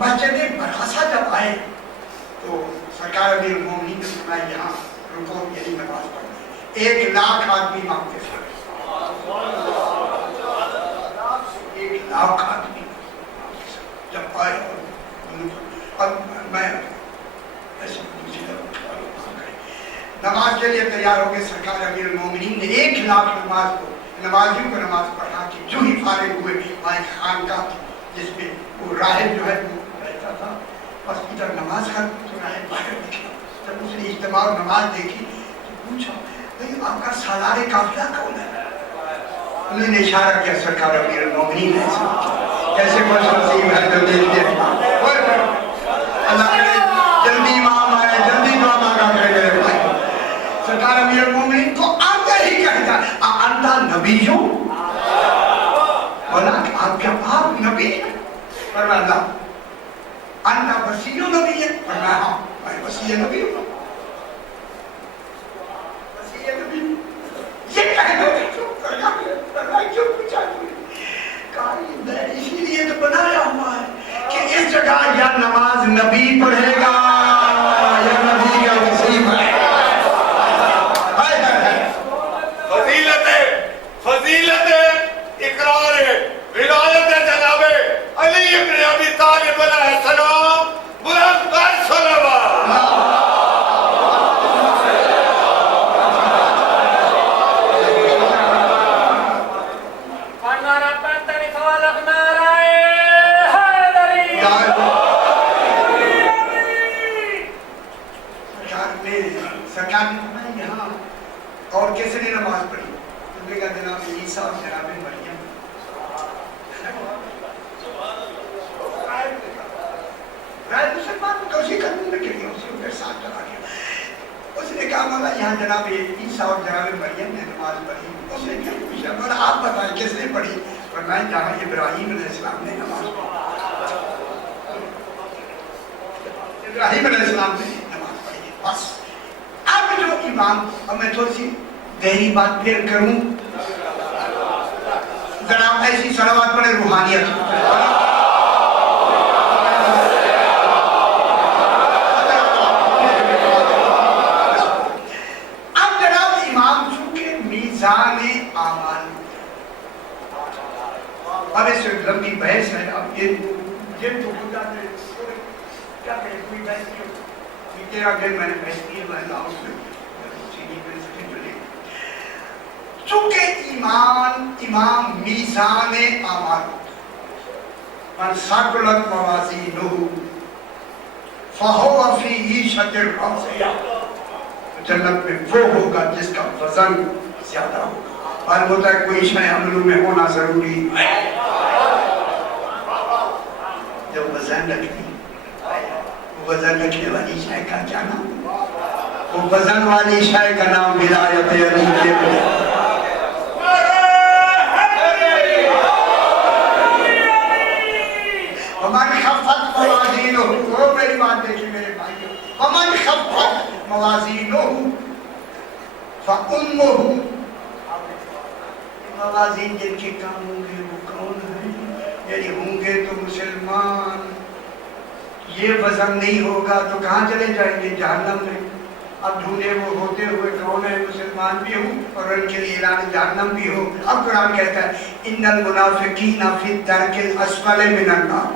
मस्जिद बरासा जब आए तो सरकार अमीर मोमिनीन ने फरमाया यहाँ रुको, यही नमाज पढ़नी। 1 लाख आदमी मांगते थे, 1 लाख आदमी जब आए और मैं नमाज के लिए तैयार हो गए। सरकार अमीर मोमिनीन ने 1 लाख नमाजियों को नमाज पढ़ा कि जो ही फारिग हुए वहाँ एक खानका थी जिसमें वो राहिब जो है वो रहता था, बस इधर नमाज कर तो राहिब बाहर निकला। जब उसने इज्तिमा और नमाज देखी तो पूछा भाई आपका सालारे काफिला कौन है? उन्होंने इशारा किया सरकार अमीर मोमिनीन है। کیسے خوش نصیب ہے جو دیکھتے ہیں. اللہ کرے جلدی امام آئے, جلدی دعا مانگا کرے میرے بھائی. سرکار امیر المومنین کو آتا ہی کہتا انتا نبی ہوں. بولا آپ کیا آپ نبی ہیں؟ فرمایا اللہ. انتا وسیع نبی ہے؟ فرمایا ہاں میں وسیع نبی ہوں. وسیع نبی یہ کہنا سرکار کیوں پوچھا تھی؟ میں اسی لیے تو بنایا ہوا ہے کہ اس جگہ یا نماز نبی پڑھے گا یا نبی کا نصیب ہے. فضیلت اقرار ولایت جناب علی ابن ابی طالب علیہ السلام بلند کر صلوات. سرکار نے فرمایا یہاں اور کیسے نے نماز پڑھی؟ تو نے کہا جناب عیسیٰ اور جناب مریم. رائے مسلمان کو اسی قانون میں گری, اسی ان کے ساتھ چلا گیا. اس نے کہا مولا یہاں جناب عیسیٰ اور جناب مریم نے نماز پڑھی. اس نے کیا پوچھا مولا آپ بتائیں کس نے پڑھی؟ فرمایا جہاں ابراہیم علیہ السلام نے نماز پڑھی. ابراہیم علیہ السلام نے نماز پڑھی. بس اب جو امام, اب میں تھوڑی سی گہری بات پھر کروں ذرا ایسی صلوات پڑھے روحانیت. اب جناب امام چونکہ میزان اعمال, اب اس سے لمبی بحث ہے. اب یہ تو ہو جاتے ہیں کیا کہیں کوئی بحث نہیں ہوتی. تیرا دن میں نے بحث کی ہے میں لاؤں میں چونکہ امام میزان اعمال من ثقلت موازینہ فہو فی عیشۃ راضیہ, جنت میں وہ ہوگا جس کا وزن زیادہ ہوگا. معلوم ہوتا ہے کوئی شے عملوں میں ہونا ضروری ہے. جب وزن رکھتی وزن رکھنے والی شے کا کیا نام؟ وہ وزن والی شے کا نام ولایت علی ہے. ومن خفت موازینہ, وہ میری بات دیکھیں میرے بھائیو, ومن خفت موازینہ فأمہ, موازین جن کے کام ہوں گے وہ کون ہیں؟ یعنی ہوں گے تو مسلمان. یہ وزن نہیں ہوگا تو کہاں چلے جائیں گے؟ جہنم میں. اب ڈھونڈے وہ ہوتے ہوئے کون ہے؟ مسلمان بھی ہوں اور ان کے لیے اعلان جہنم بھی ہو. اب قرآن کہتا ہے ان المنافقین فی الدرک الاسفل من النار,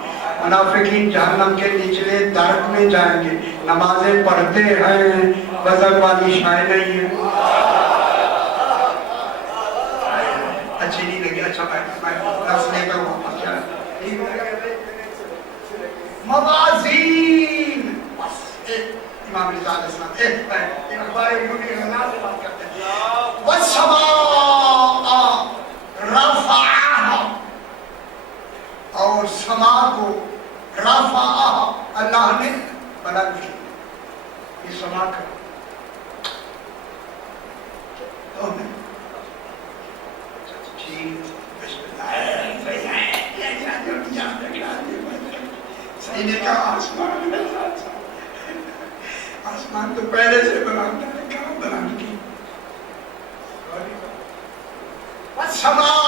منافقین جہنم کے نچلے درک میں جائیں گے. نمازیں پڑھتے ہیں, وزن والی شے نہیں ہے. اچھی نہیں لگی, اچھا میں لفظ لے کر واپس جائیں. موازین امام رضا علیہ السلام اخبار منیر اللہ سے بات کرتے ہیں. والسماء رفعها, اور سما کو رفعها اللہ نے بلند کیا. یہ سما کا تو میں ٹھیک بسم اللہ سینے کا آسمان آسمان تو پہلے سے بناتا ہے, کہاں بنانے کی. والسماء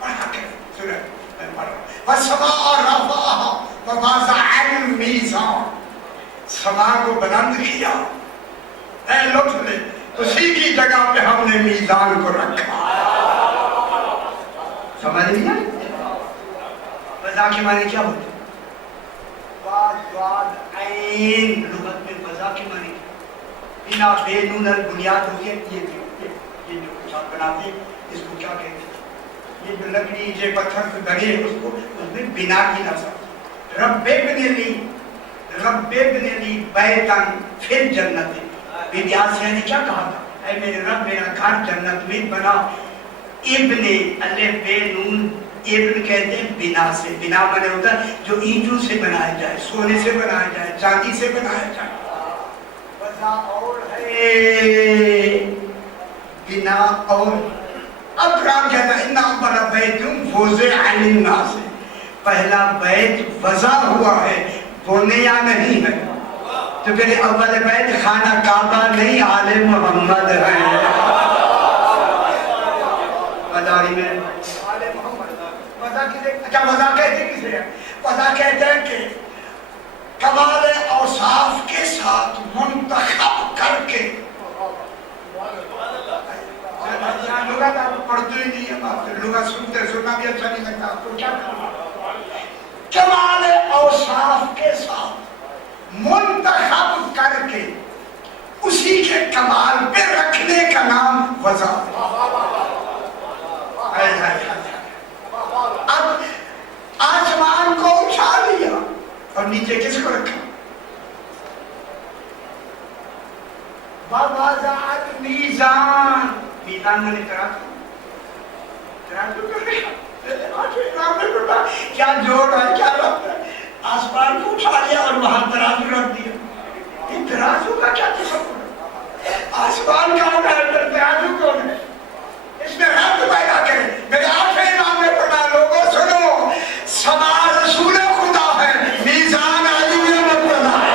پڑھا کے سورہ میں پڑھ رہا ہوں. والسماء رفعها ووضع الميزان, سما کو بلند کیا. اے لطف لے, اسی کی جگہ پہ ہم نے میزان کو رکھا. سمجھ نہیں آئی؟ وضع کے معنی کیا ہوتے ہیں؟ عین لغت میں وضع کے معنی بنا بے نون البنیاد ہوتی ہے. یہ جو کچھ آپ بناتے ہیں اس کو کیا کہتے ہیں؟ یہ جو لکڑی یہ پتھر سے بنے اس کو اس میں بنا کی لفظ. رب ابن لی بیتن فی الجنت, بی بی آسیہ نے کیا کہا تھا؟ اے میرے رب میرا گھر جنت میں بنا. ابن الف بے نون ابن کہتے ہیں بنا سے. بنا بنے ہوتا ہے جو اینٹوں سے بنایا جائے, سونے سے بنایا جائے, چاندی سے بنایا جائے. وضع اور ہے, بنا اور. اب قرآن کہتا ہے اِنَّ أَوَّلَ بَيْتٍ وُضِعَ لِلنَّاسِ, پہلا بیت وضع ہوا ہے, بنیا نہیں ہے. تو پہلے اول بیت خانہ کعبہ نہیں, آل محمد ہے. مداری میں آل محمد. وضع کسے, اچھا وضع کہتے کسے ہیں؟ وضع کہتے ہیں کہ کمال اوصاف کے ساتھ منتخب کر کے. لغت آپ پڑھتے ہی نہیں ہے, لغت سنتے سننا بھی اچھا نہیں لگتا آپ کو. کیا کرنا, کمال اوصاف کے ساتھ منتخب کر کے اسی کے کمال پہ رکھنے کا نام وضع. اب آسمان کو اٹھا لیا اور نیچے کس کو رکھا؟ وَوَضَعَ الْمِيزَانَ, میزان میں نے ترازو. ترازو کیا جوڑ ہے, کیا ربط ہے؟ آسمان کو اٹھا لیا اور وہاں ترازو رکھ دیا. یہ ترازو کا کیا تصور ہے؟ آسمان کون ہے, ترازو کون ہے؟ اس میں ربط پیدا کرے. میرے آٹھویں امام نے پڑھا, لوگوں سنو, سما رسول خدا ہے, میزان علی مرتضیٰ ہے.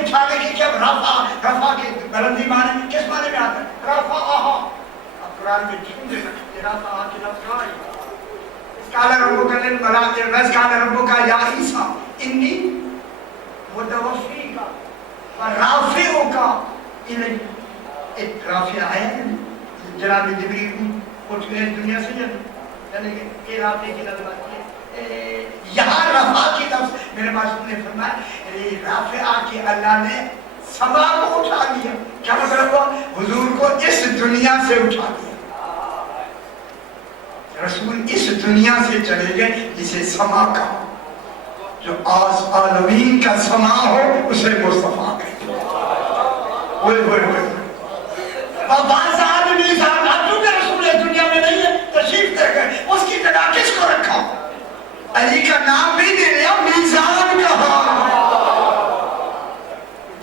اٹھانے کی کیا رفع کی بلندی معنی کس معنی میں آتا ہے؟ رفع. اب قرآن میں کیوں دینا رفع کی لفظ کہاں ہے؟ اس قال ربک للملائکۃ وَإِذْ قال ربک یا عیسیٰ انی متوفیک ورافعک الی. ایک رافع آیا ہے, جناب جبریل اٹھ گئے دنیا سے چلے گئے. یہ رافع کی لفظ ہے. یہاں رفع کی لفظ میرے معصوم نے فرمایا رافعہ کہ اللہ نے سما کو اٹھا لیا. کیا مطلب ہوا؟ حضور کو اس دنیا سے اٹھا لیا. رسول اس دنیا سے چلے گئے جسے سما کہا. جو عالمین کا سما ہو اسے مصطفیٰ کہتے ہیں. وَوَضَعَ الْمِيزَانَ, اب چونکہ رسول اس دنیا میں نہیں ہے, تشریف لے گئے, اس کی جگہ کس کو رکھا؟ علی کا نام بھی دے لیا, میزان کہا.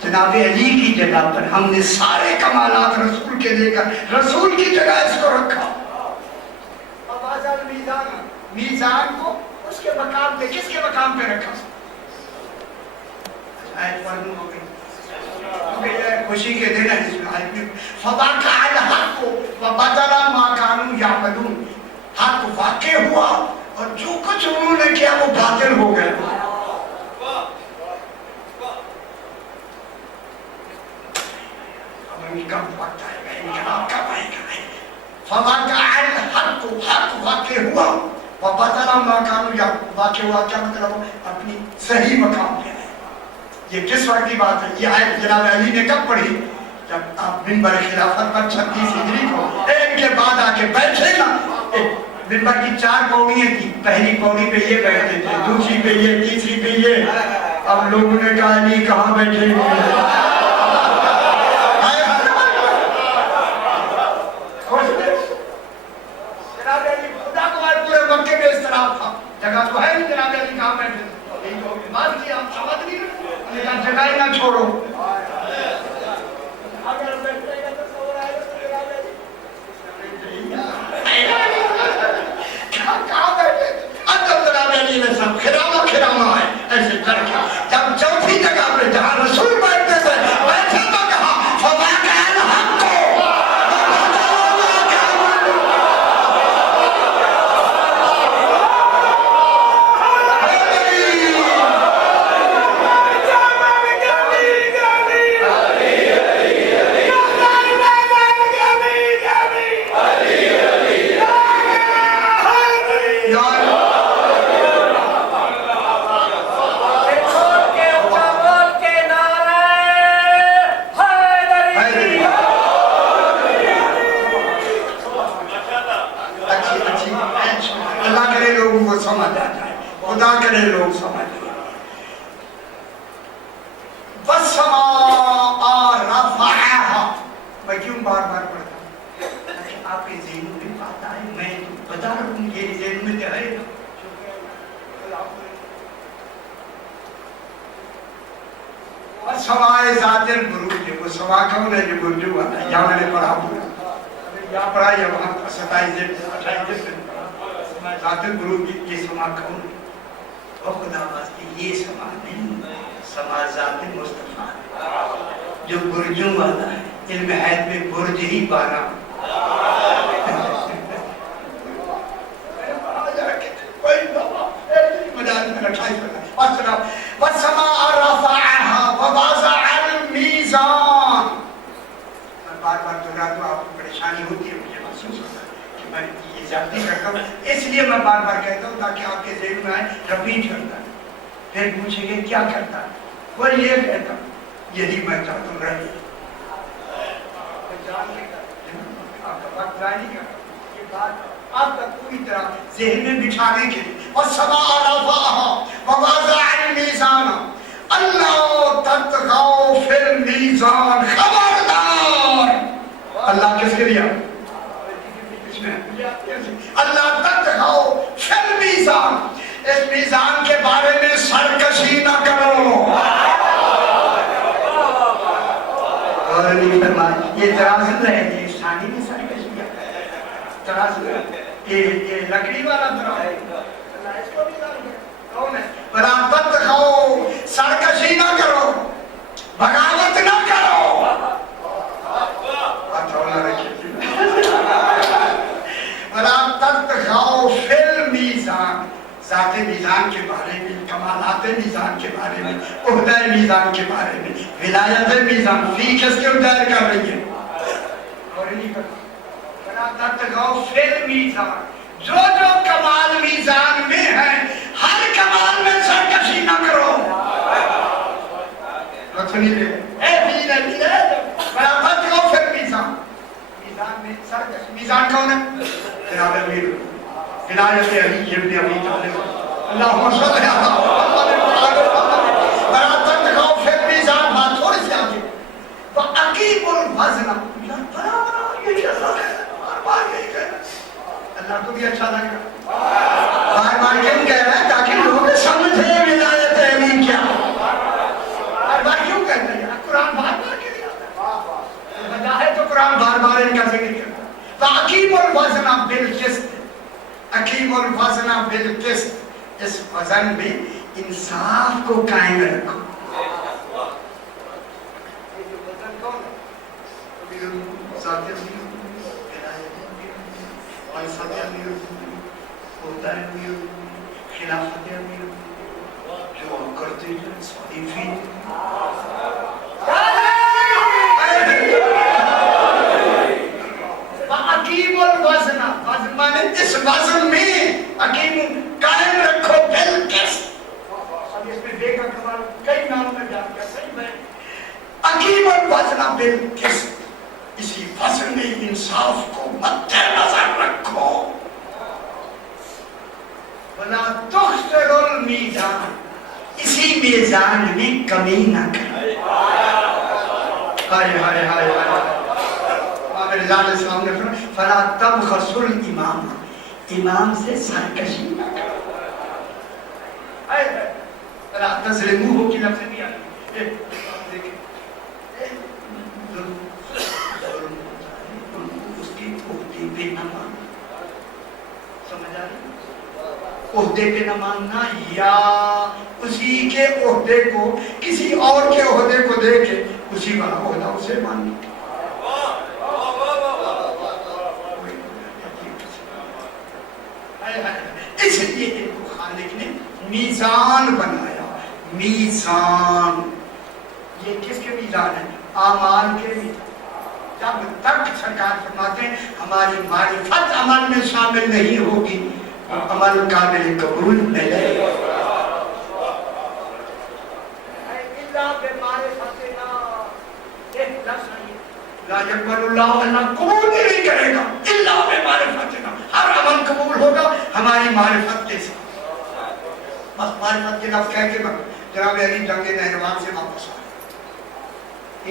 جناب علی کی جگہ پر ہم نے سارے کمالات رسول کے لے کر رسول کی جگہ اس کو رکھا. وَوَضَعَ الْمِيزَانَ, میزان کو اس کے مقام پہ, کس کے مقام پہ رکھا؟ آیت پڑھنی ہو گئی کیونکہ یہ خوشی کے دن ہے. اس میں آیت میں فَوَقَعَ الْحَقُّ وَبَطَلَ مَا كَانُوا يَعْمَلُونَ, حق واقع ہوا اور جو کچھ انہوں نے کیا وہ باطل ہو گئے. اب ان کا وقت آئے گا, انقلاب کب آئے گا. فَوَقَعَ الْحَقُّ, حق واقع ہوا, وَبَطَلَ مَا كَانُوا يَعْمَلُونَ, واقع ہوا کیا مطلب اپنی صحیح مقام پہ آئے. یہ کس وقت کی بات ہے؟ یہ آیت جناب علی نے کب پڑھی؟ جب آپ منبر خلافت پر 36 ہجری کو ایک کے بعد آ کے بیٹھے نا. منبر کی 4 پوڑیاں تھی, پہلی پوڑی پہ یہ بیٹھتے تھے, دوسری پہ یہ, تیسری پہ یہ. اب لوگوں نے کہا علی کہاں بیٹھے ہوئے ہیں؟ جناب علی خدا کو پورے مکے میں اس طرح تھا, جگہ تو ہے نہیں, جناب علی کہاں بیٹھے تھے. بات کی آپ سمجھ نہیں رہے, جگہ ہی نہ چھوڑو. اگر بیٹھے گا تو سور آئے گا تو جناب علی کہاں بیٹھے. اندر جناب علی نے سب کھراما ہے ایسے کر کے. جب چوتھی جگہ پہ جہاں رسول بیٹھتے تھے بیٹھے تو کہا فَوَقَعَ الْحَقُّ سمجھ آ جائے, خدا کرے لوگ سمجھ لیں. وَالسَّمَاءَ आपके ज़हन में बात आए, मैं बता रहा हूँ ये ज़हन में तो है ना। और सवाए ज़ातिल बुरूज, वो सवा कौन है जो बुर्जू वाला है, यहाँ मैंने पढ़ा हुआ, यहाँ पढ़ा या वहाँ 27 ज़ातिल बुरूज ये समा कौन है? और खुदा वास्ते ये समा नहीं, समा ज़ातिल मुस्तफा जो बुर्जों वाला है। इल्म हैद में बुर्ज ही 12 बार-बार दोहरा तो आपको परेशानी होती है, मुझे महसूस होता है कि मैं ये जाती करता हूँ, इसलिए मैं बार-बार कहता हूँ ताकि आपके ज़हन में आए, रिपीट करता है। फिर पूछेंगे क्या करता है, वो ये कहता यही मैं चाहता हूँ रही आपका वक्त जाए नहीं करता, ये बात आपका पूरी तरह ज़हन में बिठाने के लिए। और समा अरफ़ाहा व वज़अल मीज़ान अल्लाह तत्ग़ौ फिल मीज़ान, खबरदार। अल्लाह किसके लिए? अल्लाह तत्ग़ौ फिल मीज़ान, इस मीज़ान के बारे में सरकशी न करो। और नहीं फरमाया ये तराजू है, ये शादी में सरकशी है, तराजू है, ये लकड़ी वाला तराजू है, इसको भी कौन है? सरकशी ना करो, बगावत ना करो, ज़ाते मीज़ान के बारे में, कमालाते मीज़ान के बारे में, उहदे मीज़ान के बारे में, विलायत मीज़ान, फी किसके उदार कर रही है? और नहीं करता मीज़ान, जो जो कमाल मीज़ान में है, हर कमाल में सरकशी न करो। सुनिए, मीज़ान में सरकशी, मीज़ान कौन है? जनाब अमीर विलायत अली इब्न अबी तालिब, अल्लाहुम्मा सल्ली अला मुहम्मद। मीज़ान बात थोड़ी सी आगे, तो अकीमुल वज़न, ये कैसा है? बार-बार यही कह रहा है, अल्लाह को भी अच्छा लगेगा। बार-बार क्यों कह रहा है? ताकि लोग समझे विलायत अली क्या। बार-बार क्यों कहते हैं? कुरान बार-बार के लिए आता है, वजह है तो कुरान बार-बार इनका जिक्र करता है। तो अकीमुल वज़न बिल क़िस्त, अकीमुल वज़न बिल क़िस्त, इस वज़न में इंसाफ को कायम रखो। ये जो वज़न कौन है? खिलाफत जो करते माने इस वज़न में अकीम कायम रखो बिल क़िस्त। अब इसमें देखा कमाल कई नाम में जान गया, सही है। अकीम वज़न बिल क़िस्त, इसी वज़न में इंसाफ को मद्देनज़र रखो। वला तुख्सिरुल मीज़ान, इसी मीज़ान में कमी न करो। हाय हाय हाय हाय, ने फला तबखसुल इमाम, इमाम से सरकशी न करो। फला तज़लिमूहु की लफ्ज़ नहीं आती, उसकी ओहदे पे न मानना, समझ आ रही? ओहदे पे न मानना, या उसी के ओहदे को किसी और के ओहदे को दे के उसी वाला ओहदा उसे मानना। इसलिए इनको खालिक ने मीज़ान बनाया। मीज़ान ये किसके मीज़ान है? आमाल के मीज़ान। जब तक सरकार फरमाते हैं हमारी मारिफत अमल में शामिल नहीं होगी, अमल काबिल कबूल नहीं है। अल्लाह कबूल नहीं करेगा इल्ला बिमारिफतिना, हर अमल कबूल होगा हमारी मारिफत के साथ। बस मारिफत के लफ्ज़ कह के जनाब अली जंग नहरवान से वापस आए।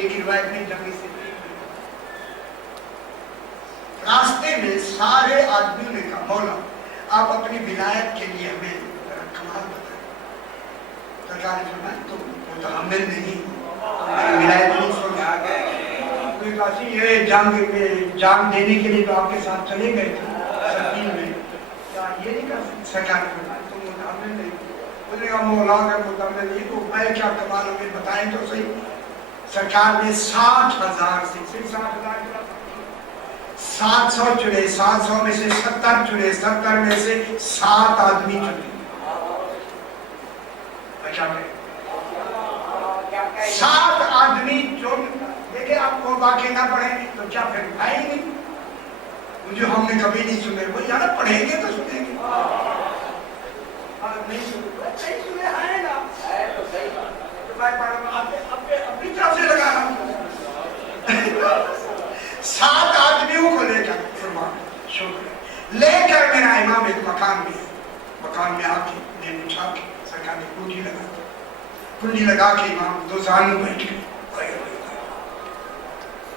एक रिवायत में जंग से راستے میں سارے آدمیوں نے کہا مولا آپ اپنی ولایت کے لیے ہمیں کمال بتائیں. سرکار نے فرمایا تم متحمل نہیں میری ولایت نہیں سن سکتے. یہ جان دینے کے لیے تو آپ کے ساتھ چلے گئے تھے سردی میں, کیا یہ نہیں کر سکتے؟ سرکار نے فرمایا تم متحمل نہیں. اس نے کہا مولا اگر متحمل نہیں تو میں کیا کمال ہوں بتائیں تو صحیح. سرکار نے 60,000 سے صرف 60,000 700 چنے, 700 میں سے 70 چنے, 70 میں سے 7 آدمی چنے. 7 آدمی چن. دیکھیں آپ کو واقع نہ پڑھیں تو کیا پھر آئے ہی نہیں. مجھے ہم نے کبھی نہیں سنے. وہ یار پڑھیں گے تو سنیں گے, نہیں سنے آئے نا میں پڑھوں اپنی طرف سے لگا رہا ہوں. 7 آدمیوں کو لے کر شکر لے کر میرا امام ایک مکان میں آ کے نے اٹھا کے سرکار نے کنڈی لگا کے امام 2 سال بیٹھ گئے.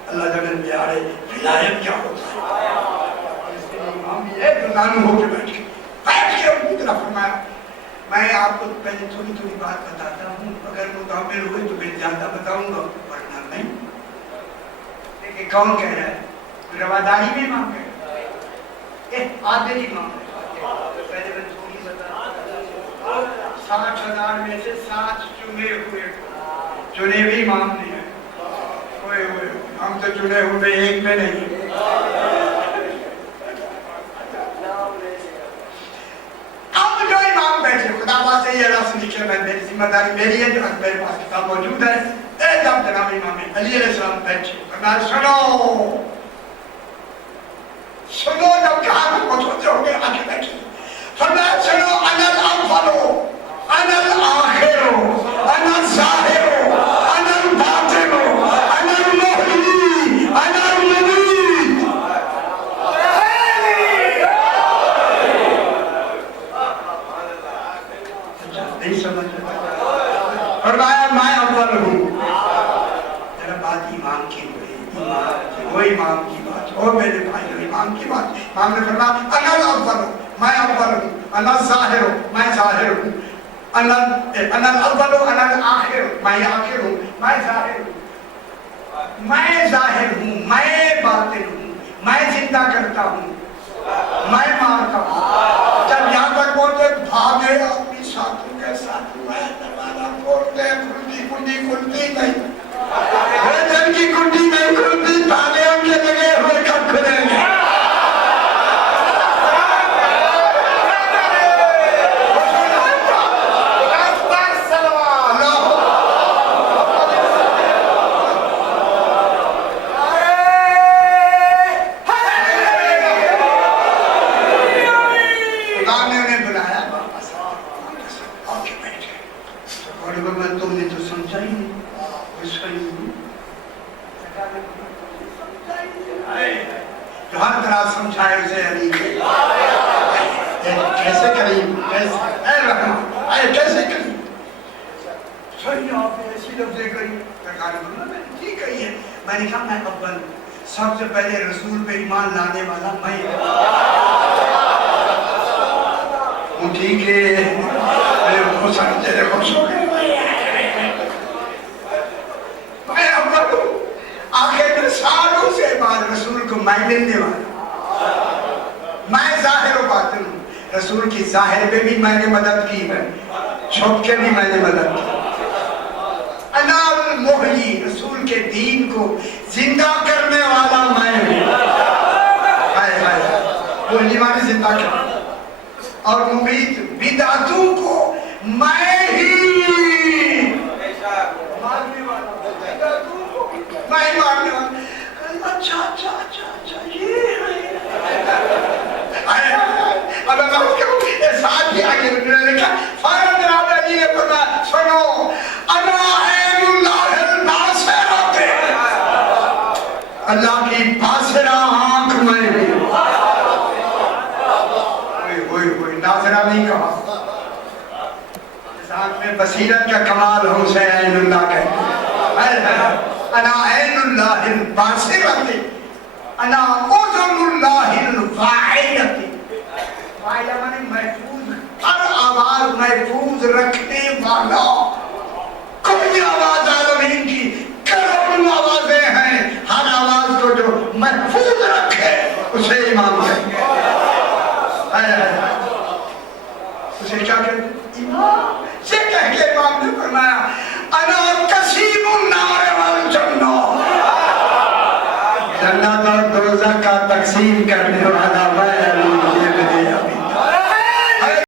اللہ جگن پیارے ولایت کیا ہوتا ہے. امام بھی ہے 2 سال ہو کے بیٹھ کے اپنی طرف فرمایا میں آپ کو پہلے تھوڑی بات بتاتا ہوں, اگر مکمل ہوئے تو میں زیادہ بتاؤں گا ورنہ نہیں. لیکن کون کہہ رہا ہے؟ رواداری میں امام کہہ رہا ہے, عادل امام ہے. پہلے میں تھوڑی بتا 60,000 میں سے 7 چنے ہوئے, چنے بھی امام نہیں ہے. ہوئے ہم تو چنے ہوئے ایک میں نہیں. اب جو امام بیٹھے خدا باز سے یہ رسم لکھے میں میری ذمہ داری میری ہے جو میرے پاس کتاب موجود ہے. جب جناب امام علی علیہ السلام بیٹھے فرمایا سنو جب کہا تو متوجہ ہو گئے آگے بیٹھے فرمایا سنو انا الاول انا الاخر انا الظاہر انا الباطن انا المحیی انا الممیت. نہیں سمجھ فرمایا میں اول ہوں. میرا بات ایمان کی ہوئی, وہ امام کی بات اور میرے بھائی امام کی بات. امام نے فرمایا انا الاول میں اول ہوں, انا الظاہر میں ظاہر ہوں, انا الاول انا الاخر میں آخر ہوں, میں ظاہر ہوں, میں ظاہر ہوں, میں باطن ہوں, میں زندہ کرتا ہوں, میں مارتا ہوں. جب یہاں تک پہنچے بھاگے اپنی ساتھوں کے ساتھ میں دروازہ کھولتے کھلتی نہیں, دل کی کنڈی نہیں کھلتی, تالے ہم کے لگے ہوئے کب کھلیں گے. سب سے پہلے رسول پہ ایمان لانے والا میں ہوں. ٹھیک ہے خوش ہو گئے میں اول ہوں. آخر میں سالوں سے بعد رسول کو میں ملنے والا, میں ظاہر و باطن ہوں. رسول کی ظاہر میں بھی میں نے مدد کی ہے, چھپ کے بھی میں نے مدد کی. انا المحیی رسول کے دین کو زندہ کرنے والا میں ہوں. محیی مانے زندہ کرنا, اور ممیت بدعتوں کو میں ہی مارنے والا, بدعتوں کو میں ہی مارنے والا. اچھا یہ اب میں اس کے ساتھ ہی آگے لکھا فارغ جناب علی نے فرمایا سنو انا عین اللہ الباصرۃ, اللہ کی باصرہ آنکھ میں ہے. ہوئے ناظرہ نہیں کہا, اس آنکھ میں بصیرت کا کمال ہو سے عین اللہ کہتے ہیں. انا عین اللہ الباصرۃ, انا اذنُ الواعظۃ، واعظ مانے محفوظ، ہر آواز محفوظ رکھنے والا۔ کوئی آواز عالمین کی کروڑوں آوازیں ہیں، ہر آواز کو جو محفوظ رکھے اسے امام کہیں گے۔ اسے کیا کہتے ہیں؟ امام۔ سے کہہ کے امام نے فرمایا